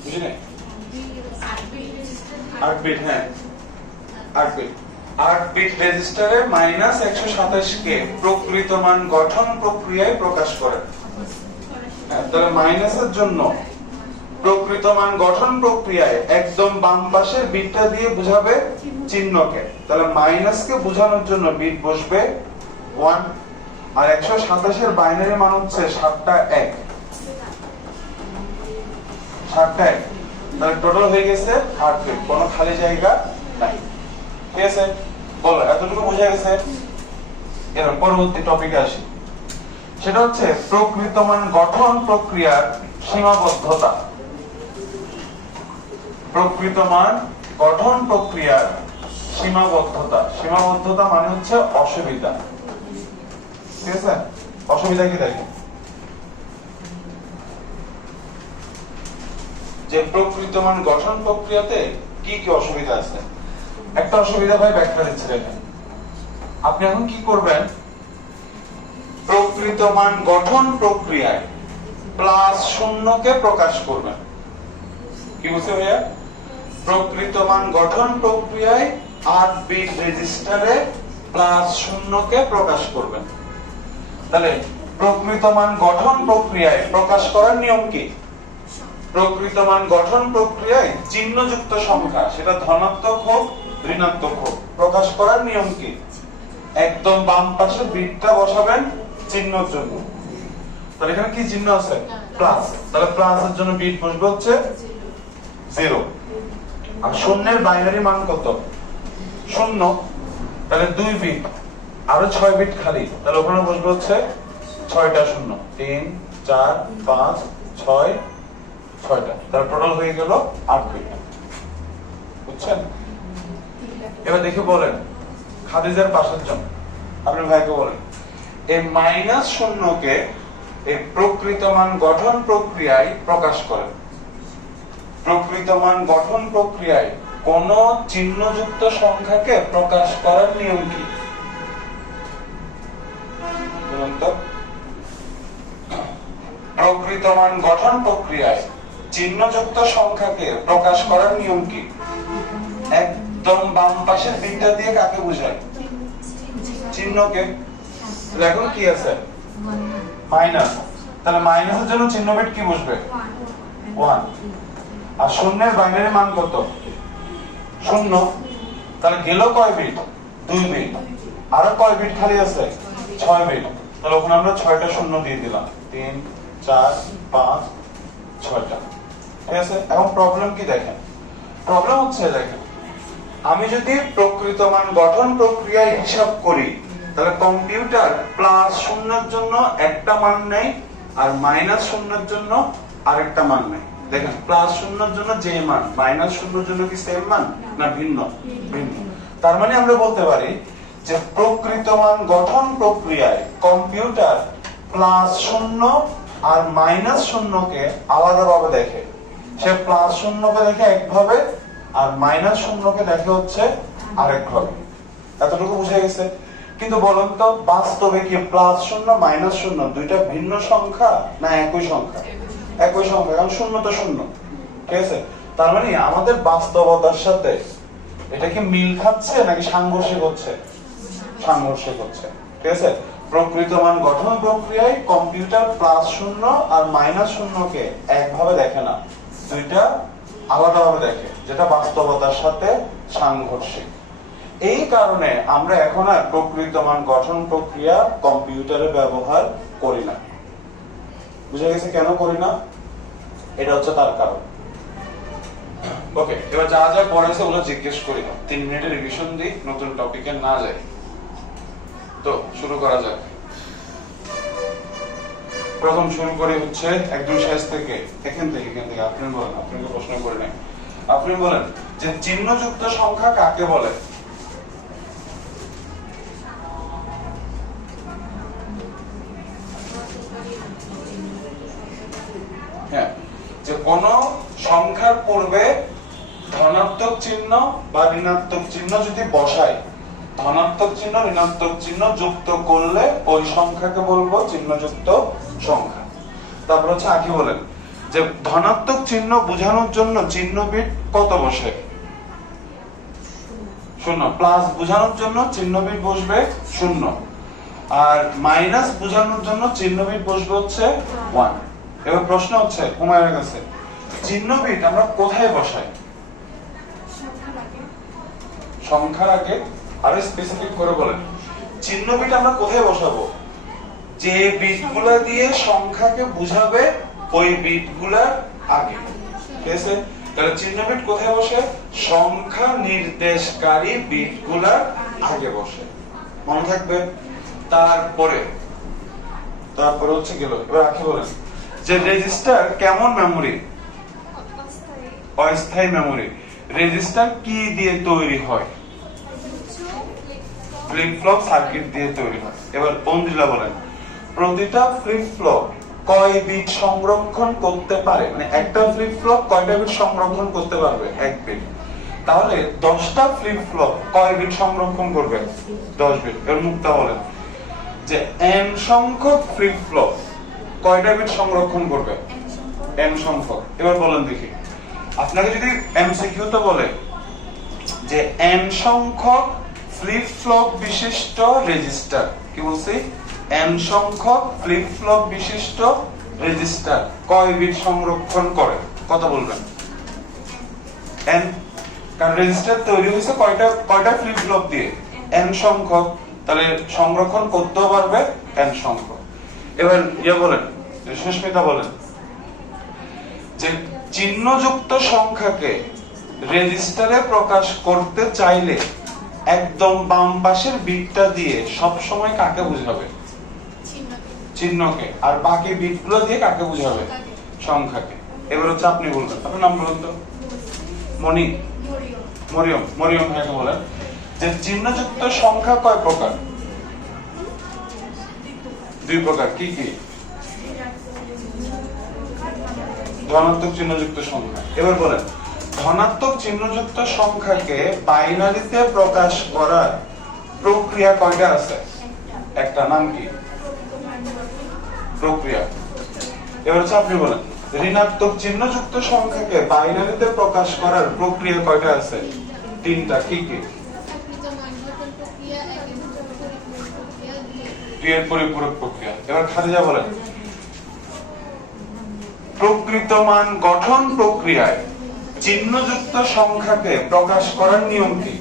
বুঝলেন? 8 বিট, হ্যাঁ 8 বিট। 8 বিট রেজিস্টারে -127 কে প্রকৃত মান গঠন প্রক্রিয়ায় প্রকাশ করেন। তাহলে মাইনাসের জন্য প্রকৃত মান গঠন প্রক্রিয়ায় একদম বাম পাশের বিটটা দিয়ে বুঝাবে চিহ্নকে। তাহলে মাইনাসকে বোঝানোর জন্য বিট বসবে 1 আর 127 এর বাইনারি মান হচ্ছে 7টা 1। তাহলে টোটাল হয়ে গেছে 8 বিট, কোনো খালি জায়গা নাই। ঠিক আছে? বলো এতটুকু বোঝা গেছে? এর পরবর্তী টপিকে আসি, সেটা হচ্ছে প্রকৃত মান গঠন প্রক্রিয়ার সীমাবদ্ধতা। প্রকৃত মান গঠন প্রক্রিয়ার সীমাবদ্ধতা মানে হচ্ছে অসুবিধা। ঠিক আছে? অসুবিধা কি দেখেন, যে প্রকৃত মান গঠন প্রক্রিয়াতে কি কি অসুবিধা আছে। একটা অসুবিধা ভাই ব্যাখ্যা দিচ্ছি দেখেন। আপনি এখন কি করবেন, প্রকৃত মান গঠন প্রক্রিয়ায় +0 কে প্রকাশ করবেন। কি বলছে ভাইয়া? প্রকৃত মান গঠন প্রক্রিয়ায় 8 বিট রেজিস্টারে +0 কে প্রকাশ করবেন। তাহলে প্রকৃত মান গঠন প্রক্রিয়ায় প্রকাশ করার নিয়ম কি? প্রকৃত মান গঠন প্রক্রিয়ায় চিহ্নযুক্ত সংখ্যা, সেটা ধনাত্মক হোক ঋণাত্মক হোক, প্রকাশ করার নিয়ম কি? একদম বাম পাশে বিটটা বসাবেন চিহ্নের জন্য। তাহলে এখানে কি চিহ্ন আছে? প্লাস। তাহলে প্লাসের জন্য বিট বসবে হচ্ছে 0 আর শূন্যের বাইনারি মান কত? 0। তাহলে 2 বিট আরো 6 বিট খালি, তাহলে ওখানে বসবে হচ্ছে 6টা 0, 3 4 5 6 6টা। তাহলে টোটাল হয়ে গেল 8 বিট। বুঝছেন? এবার দেখে বলেন খাদিজার পাশের জন্য আপনি ভাইকে বলেন এই -0 কে এই প্রকৃত মান গঠন প্রক্রিয়ায় প্রকাশ করেন। প্রকৃত মান গঠন প্রক্রিয়ায় কোন চিহ্নযুক্ত সংখ্যাকে প্রকাশ করার নিয়ম কি? বলুন তো। প্রকৃত মান গঠন প্রক্রিয়ায় চিহ্নযুক্ত সংখ্যাকে প্রকাশ করার নিয়ম কি? একদম বাম পাশের বিটটা দিয়ে কাকে বোঝায়? চিহ্নকে। এখন কি আছে? মাইনাস। তাহলে মাইনাসের জন্য চিহ্ন বিট কি বসবে? 1। আর শূন্যের বাইনারি মান কত? 0। তাহলে গেল কয় বিট? 2 বিট। আর কয় বিট খালি আছে? 6 বিট। তাহলে ওখানে আমরা 6টা শূন্য দিয়ে দিলাম। 3 4 5 6টা। ঠিক আছে? এখন প্রবলেম কি দেখেন? প্রবলেম হচ্ছে দেখেন, আমি যদি প্রকৃত মান গঠন প্রক্রিয়ায় হিসাব করি তাহলে কম্পিউটার প্লাস শূন্যের জন্য একটা মান নেয় আর মাইনাস শূন্যের জন্য আরেকটা মান নেয়। দেখেন প্লাস শূন্যের জন্য যে মান, মাইনাস শূন্যের জন্য কি সেম মান না ভিন্ন? ভিন্ন। তার মানে আমরা বলতে পারি যে প্রকৃত মান গঠন প্রক্রিয়ায় কম্পিউটার প্লাস শূন্য আর মাইনাস শূন্যকে আলাদাভাবে দেখে। সে প্লাস শূন্যকে দেখে একভাবে আর মাইনাস শূন্যকে দেখে হচ্ছে আরেকভাবে। এতটুকু বুঝে গেছে? কিন্তু বলুন তো বাস্তবে কি প্লাস শূন্য মাইনাস শূন্য দুইটা ভিন্ন সংখ্যা না একই সংখ্যা? একই সংখ্যা, কারণ শূন্য তো শূন্য। ঠিক আছে? তার মানে আমাদের বাস্তবতার সাথে এটা কি মিল খাচ্ছে নাকি সাংঘর্ষিক হচ্ছে? সাংঘর্ষিক হচ্ছে। ঠিক আছে? প্রকৃত মান গঠন প্রক্রিয়ায় কম্পিউটার প্লাস শূন্য আর মাইনাস শূন্যকে একভাবে দেখে না, দুইটা আলাদাভাবে দেখে, যেটা বাস্তবতার সাথে সাংঘর্ষিক। এই কারণে আমরা এখন আর প্রকৃত মান গঠন প্রক্রিয়া কম্পিউটারে ব্যবহার করি না। বুঝে গেছে কেন করি না? এটা হচ্ছে তার কারণ। ওকে, এবার যা যা পড়াইছে ওগুলো জিজ্ঞেস করি, 3 মিনিটের রিভিশন দিই, নতুন টপিকে না যাই। তো শুরু করা যাক। প্রথম শুরু করি হচ্ছে একদম শেষ থেকে, এখান থেকে আপনি বলেন, আপনাকে প্রশ্ন করে নেই। আপনি বলেন যে চিহ্নযুক্ত সংখ্যা কাকে বলে? হ্যাঁ, যে কোন সংখ্যার পূর্বে ধনাত্মক চিহ্ন বা ঋণাত্মক চিহ্ন যদি বসাই, ধনাত্মক চিহ্ন ঋণাত্মক চিহ্ন যুক্ত করলে ওই সংখ্যাকে বলবো চিহ্নযুক্ত সংখ্যা। তারপর হচ্ছে আকি বলেন যে ধনাত্মক চিহ্ন বোঝানোর জন্য চিহ্ন বিট কত বসে? 0। প্লাস বোঝানোর জন্য চিহ্ন বিট বসবে 0। আর মাইনাস বোঝানোর জন্য চিহ্ন বিট বসবে হচ্ছে 1। এবার প্রশ্ন হচ্ছে হুমায়ুনের কাছে, চিহ্ন বিট আমরা কোথায় বসাই? সংখ্যার আগে। আরো স্পেসিফিক করে বলেন, চিহ্ন বিট আমরা কোথায় বসাবো? যে বিটগুলা দিয়ে সংখ্যাকে বুঝাবে ওই বিটগুলার আগে। ঠিক আছে? তাহলে চিহ্ন বিট কোথায় বসে? সংখ্যা নির্দেশকারী বিটগুলার আগে বসে। মনে থাকবে? তারপরে হচ্ছে গেল। এবার আখি বলেন যে রেজিস্টার কেমন মেমোরি? অস্থায়ী মেমোরি। রেজিস্টার কি দিয়ে তৈরি হয়? ফ্লিপ ফ্লপ সার্কিট দিয়ে তৈরি হয়। এবার বন্দিলা বলেন প্রতিটা ফ্লিপ ফ্লপ কয় বিট সংরক্ষণ করতে পারে? মানে একটা ফ্লিপ ফ্লপ কয়টা বিট সংরক্ষণ করতে পারবে? 1 বিট। তাহলে 10টা ফ্লিপ ফ্লপ কয় বিট সংরক্ষণ করবে? 10 বিট। এর মুক্তা বলেন যে n সংখ্যক ফ্লিপ ফ্লপ কয়টা বিট সংরক্ষণ করবে? n সংখ্যক। এবার বলেন দেখি, আপনাকে যদি এমসিকিউ তো বলে যে n সংখ্যক ফ্লিপ ফ্লপ বিশিষ্ট রেজিস্টার, কি বলছি? n সংখ্যক ফ্লিপ ফ্লপ বিশিষ্ট রেজিস্টার কয় বিট সংরক্ষণ করে? কত বলবেন? n, কারণ রেজিস্টার তৈরি হয়েছে কয়টা ফ্লিপ ফ্লপ দিয়ে? n সংখ্যক। তাহলে সংরক্ষণ করতেও পারবে n সংখ্যক। এবার বলেন, সুস্মিতা বলেন যে চিহ্নযুক্ত সংখ্যাকে রেজিস্টারে প্রকাশ করতে চাইলে একদম বাম পাশের বিটটা দিয়ে সব সময় কাকে বুঝাবে? চিহ্নকে। আর বাকি বিটগুলো দিয়ে কাকে বুঝাবে? সংখ্যাকে। এবার হচ্ছে আপনি বলবেন, আপনার নাম বলুন তো। মনি? মরিয়ম। মরিয়ম ভাইকে বলেন যে চিহ্নযুক্ত সংখ্যা কয় প্রকার? 2 প্রকার। কি কি? ধনাত্মক চিহ্নযুক্ত সংখ্যা। এবার বলেন ধনাত্মক চিহ্নযুক্ত সংখ্যাকে বাইনারিতে প্রকাশ করার প্রক্রিয়া কয়টা আছে? একটা। নাম কি? প্রক্রিয়া। এবার হচ্ছে আপনি বলেন ঋণাত্মক চিহ্নযুক্ত সংখ্যাকে বাইনারিতে প্রকাশ করার প্রক্রিয়া কয়টা আছে? তিনটা। কি কি? দুই এর পরিপূরক প্রক্রিয়া। এবার খাদিজা বলেন প্রকৃত মান গঠন প্রক্রিয়ায় চিহ্নযুক্ত সংখ্যাকে প্রকাশ করার নিয়ম কি?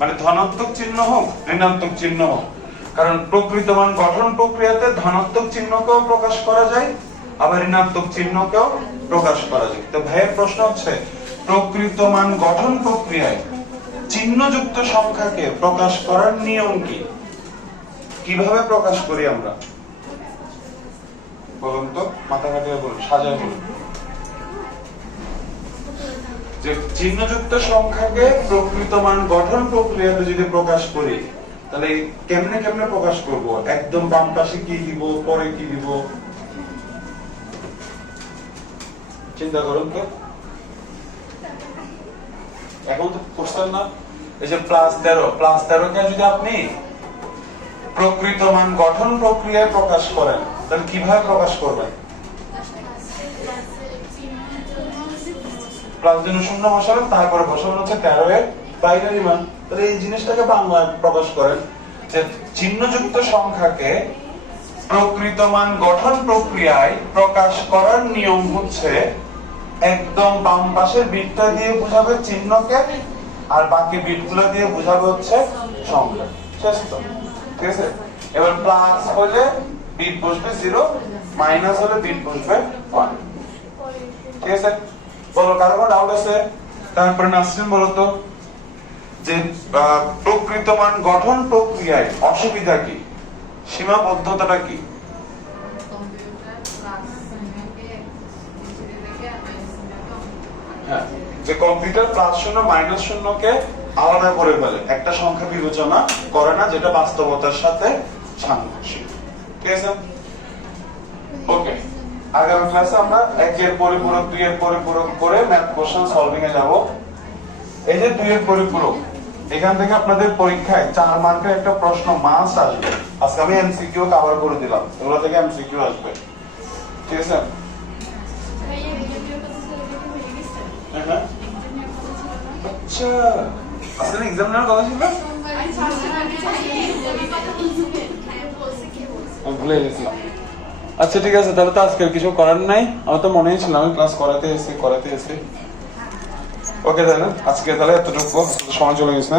মানে ধনাত্মক চিহ্ন হোক ঋণাত্মক চিহ্ন হোক, কারণ প্রকৃত মান গঠন প্রক্রিয়াতে ধনাত্মক চিহ্নকেও প্রকাশ করা যায় আবার ঋণাত্মক চিহ্নকেও প্রকাশ করা যায়। তো ভাইয়ের প্রশ্ন হচ্ছে প্রকৃত মান গঠন প্রক্রিয়ায় চিহ্নযুক্ত সংখ্যাকে প্রকাশ করার নিয়ম কি? কিভাবে প্রকাশ করি আমরা? বলুন তো, মাথা কাটিয়ে বলুন, সাজায় বলুন। যে চিহ্নযুক্ত সংখ্যাকে প্রকৃত মান গঠন প্রক্রিয়াতে যদি প্রকাশ করি তাহলে কেমনে কেমনে প্রকাশ করব? একদম বাম পাশে কি দিব, পরে কি দিব? চিন্তা করুন তো। এখন তো করছেন না? এই যে +13 কে যদি আপনি প্রকৃত মান গঠন প্রক্রিয়ায় প্রকাশ করেন তাহলে কিভাবে প্রকাশ করবেন? প্লাস চিহ্ন শূন্য বসাবেন, তারপরে বসাবেন হচ্ছে 13 এর বাইনারি মান। তাহলে এই জিনিসটাকে বাংলায় প্রকাশ করেন যে চিহ্নযুক্ত সংখ্যাকে প্রকৃত মান গঠন প্রক্রিয়ায় প্রকাশ করার নিয়ম হচ্ছে একদম বাম পাশের বিটটা দিয়ে বোঝাবে চিহ্নকে আর বাকি বিটগুলো দিয়ে বোঝাবে হচ্ছে সংখ্যা। শেষ তো? ঠিক আছে। এবার প্লাস হলে বিট বসবে 0, মাইনাস হলে বিট বসবে 1। ঠিক আছে? বলো কারো কোনো ডাউট আছে? তারপরে নাসরিন বলো তো যে প্রকৃত মান গঠন প্রক্রিয়ায় অসুবিধা কি, সীমাবদ্ধতাটা কি? হ্যাঁ, যে কম্পিউটার +0 -0 কে আলাদা করে ফেলে, একটা সংখ্যা বিবেচনা করে না যেটা বাস্তবতার সাথে সাংঘর্ষিক। ঠিক আছে? ওকে, আগামী ক্লাসে আমরা 1 এর পরিপূরক 2 এর পরিপূরক করে ম্যাথ কোশ্চেন সলভিং এ যাব। এই যে 2 এর পরিপূরক, এখান থেকে আপনাদের পরীক্ষায় 4 মার্কের একটা প্রশ্ন মাস্ট আসবে। আজকে আমি এমসিকিউ কভার করে দিলাম, এগুলো থেকে এমসিকিউ আসবে। ঠিক আছে? হ্যাঁ, আচ্ছা, আসলে এক্সাম নেওয়ার কথা ছিল, আমি ভুলে গেছিলাম। আচ্ছা ঠিক আছে, তাহলে তো আজকে কিছু করার নাই। আমার তো মনেই ছিল আমি ক্লাস করাতে এসেছি। ওকে, তাহলে আজকে তাহলে এতটুকু, সময় চলে গেছে।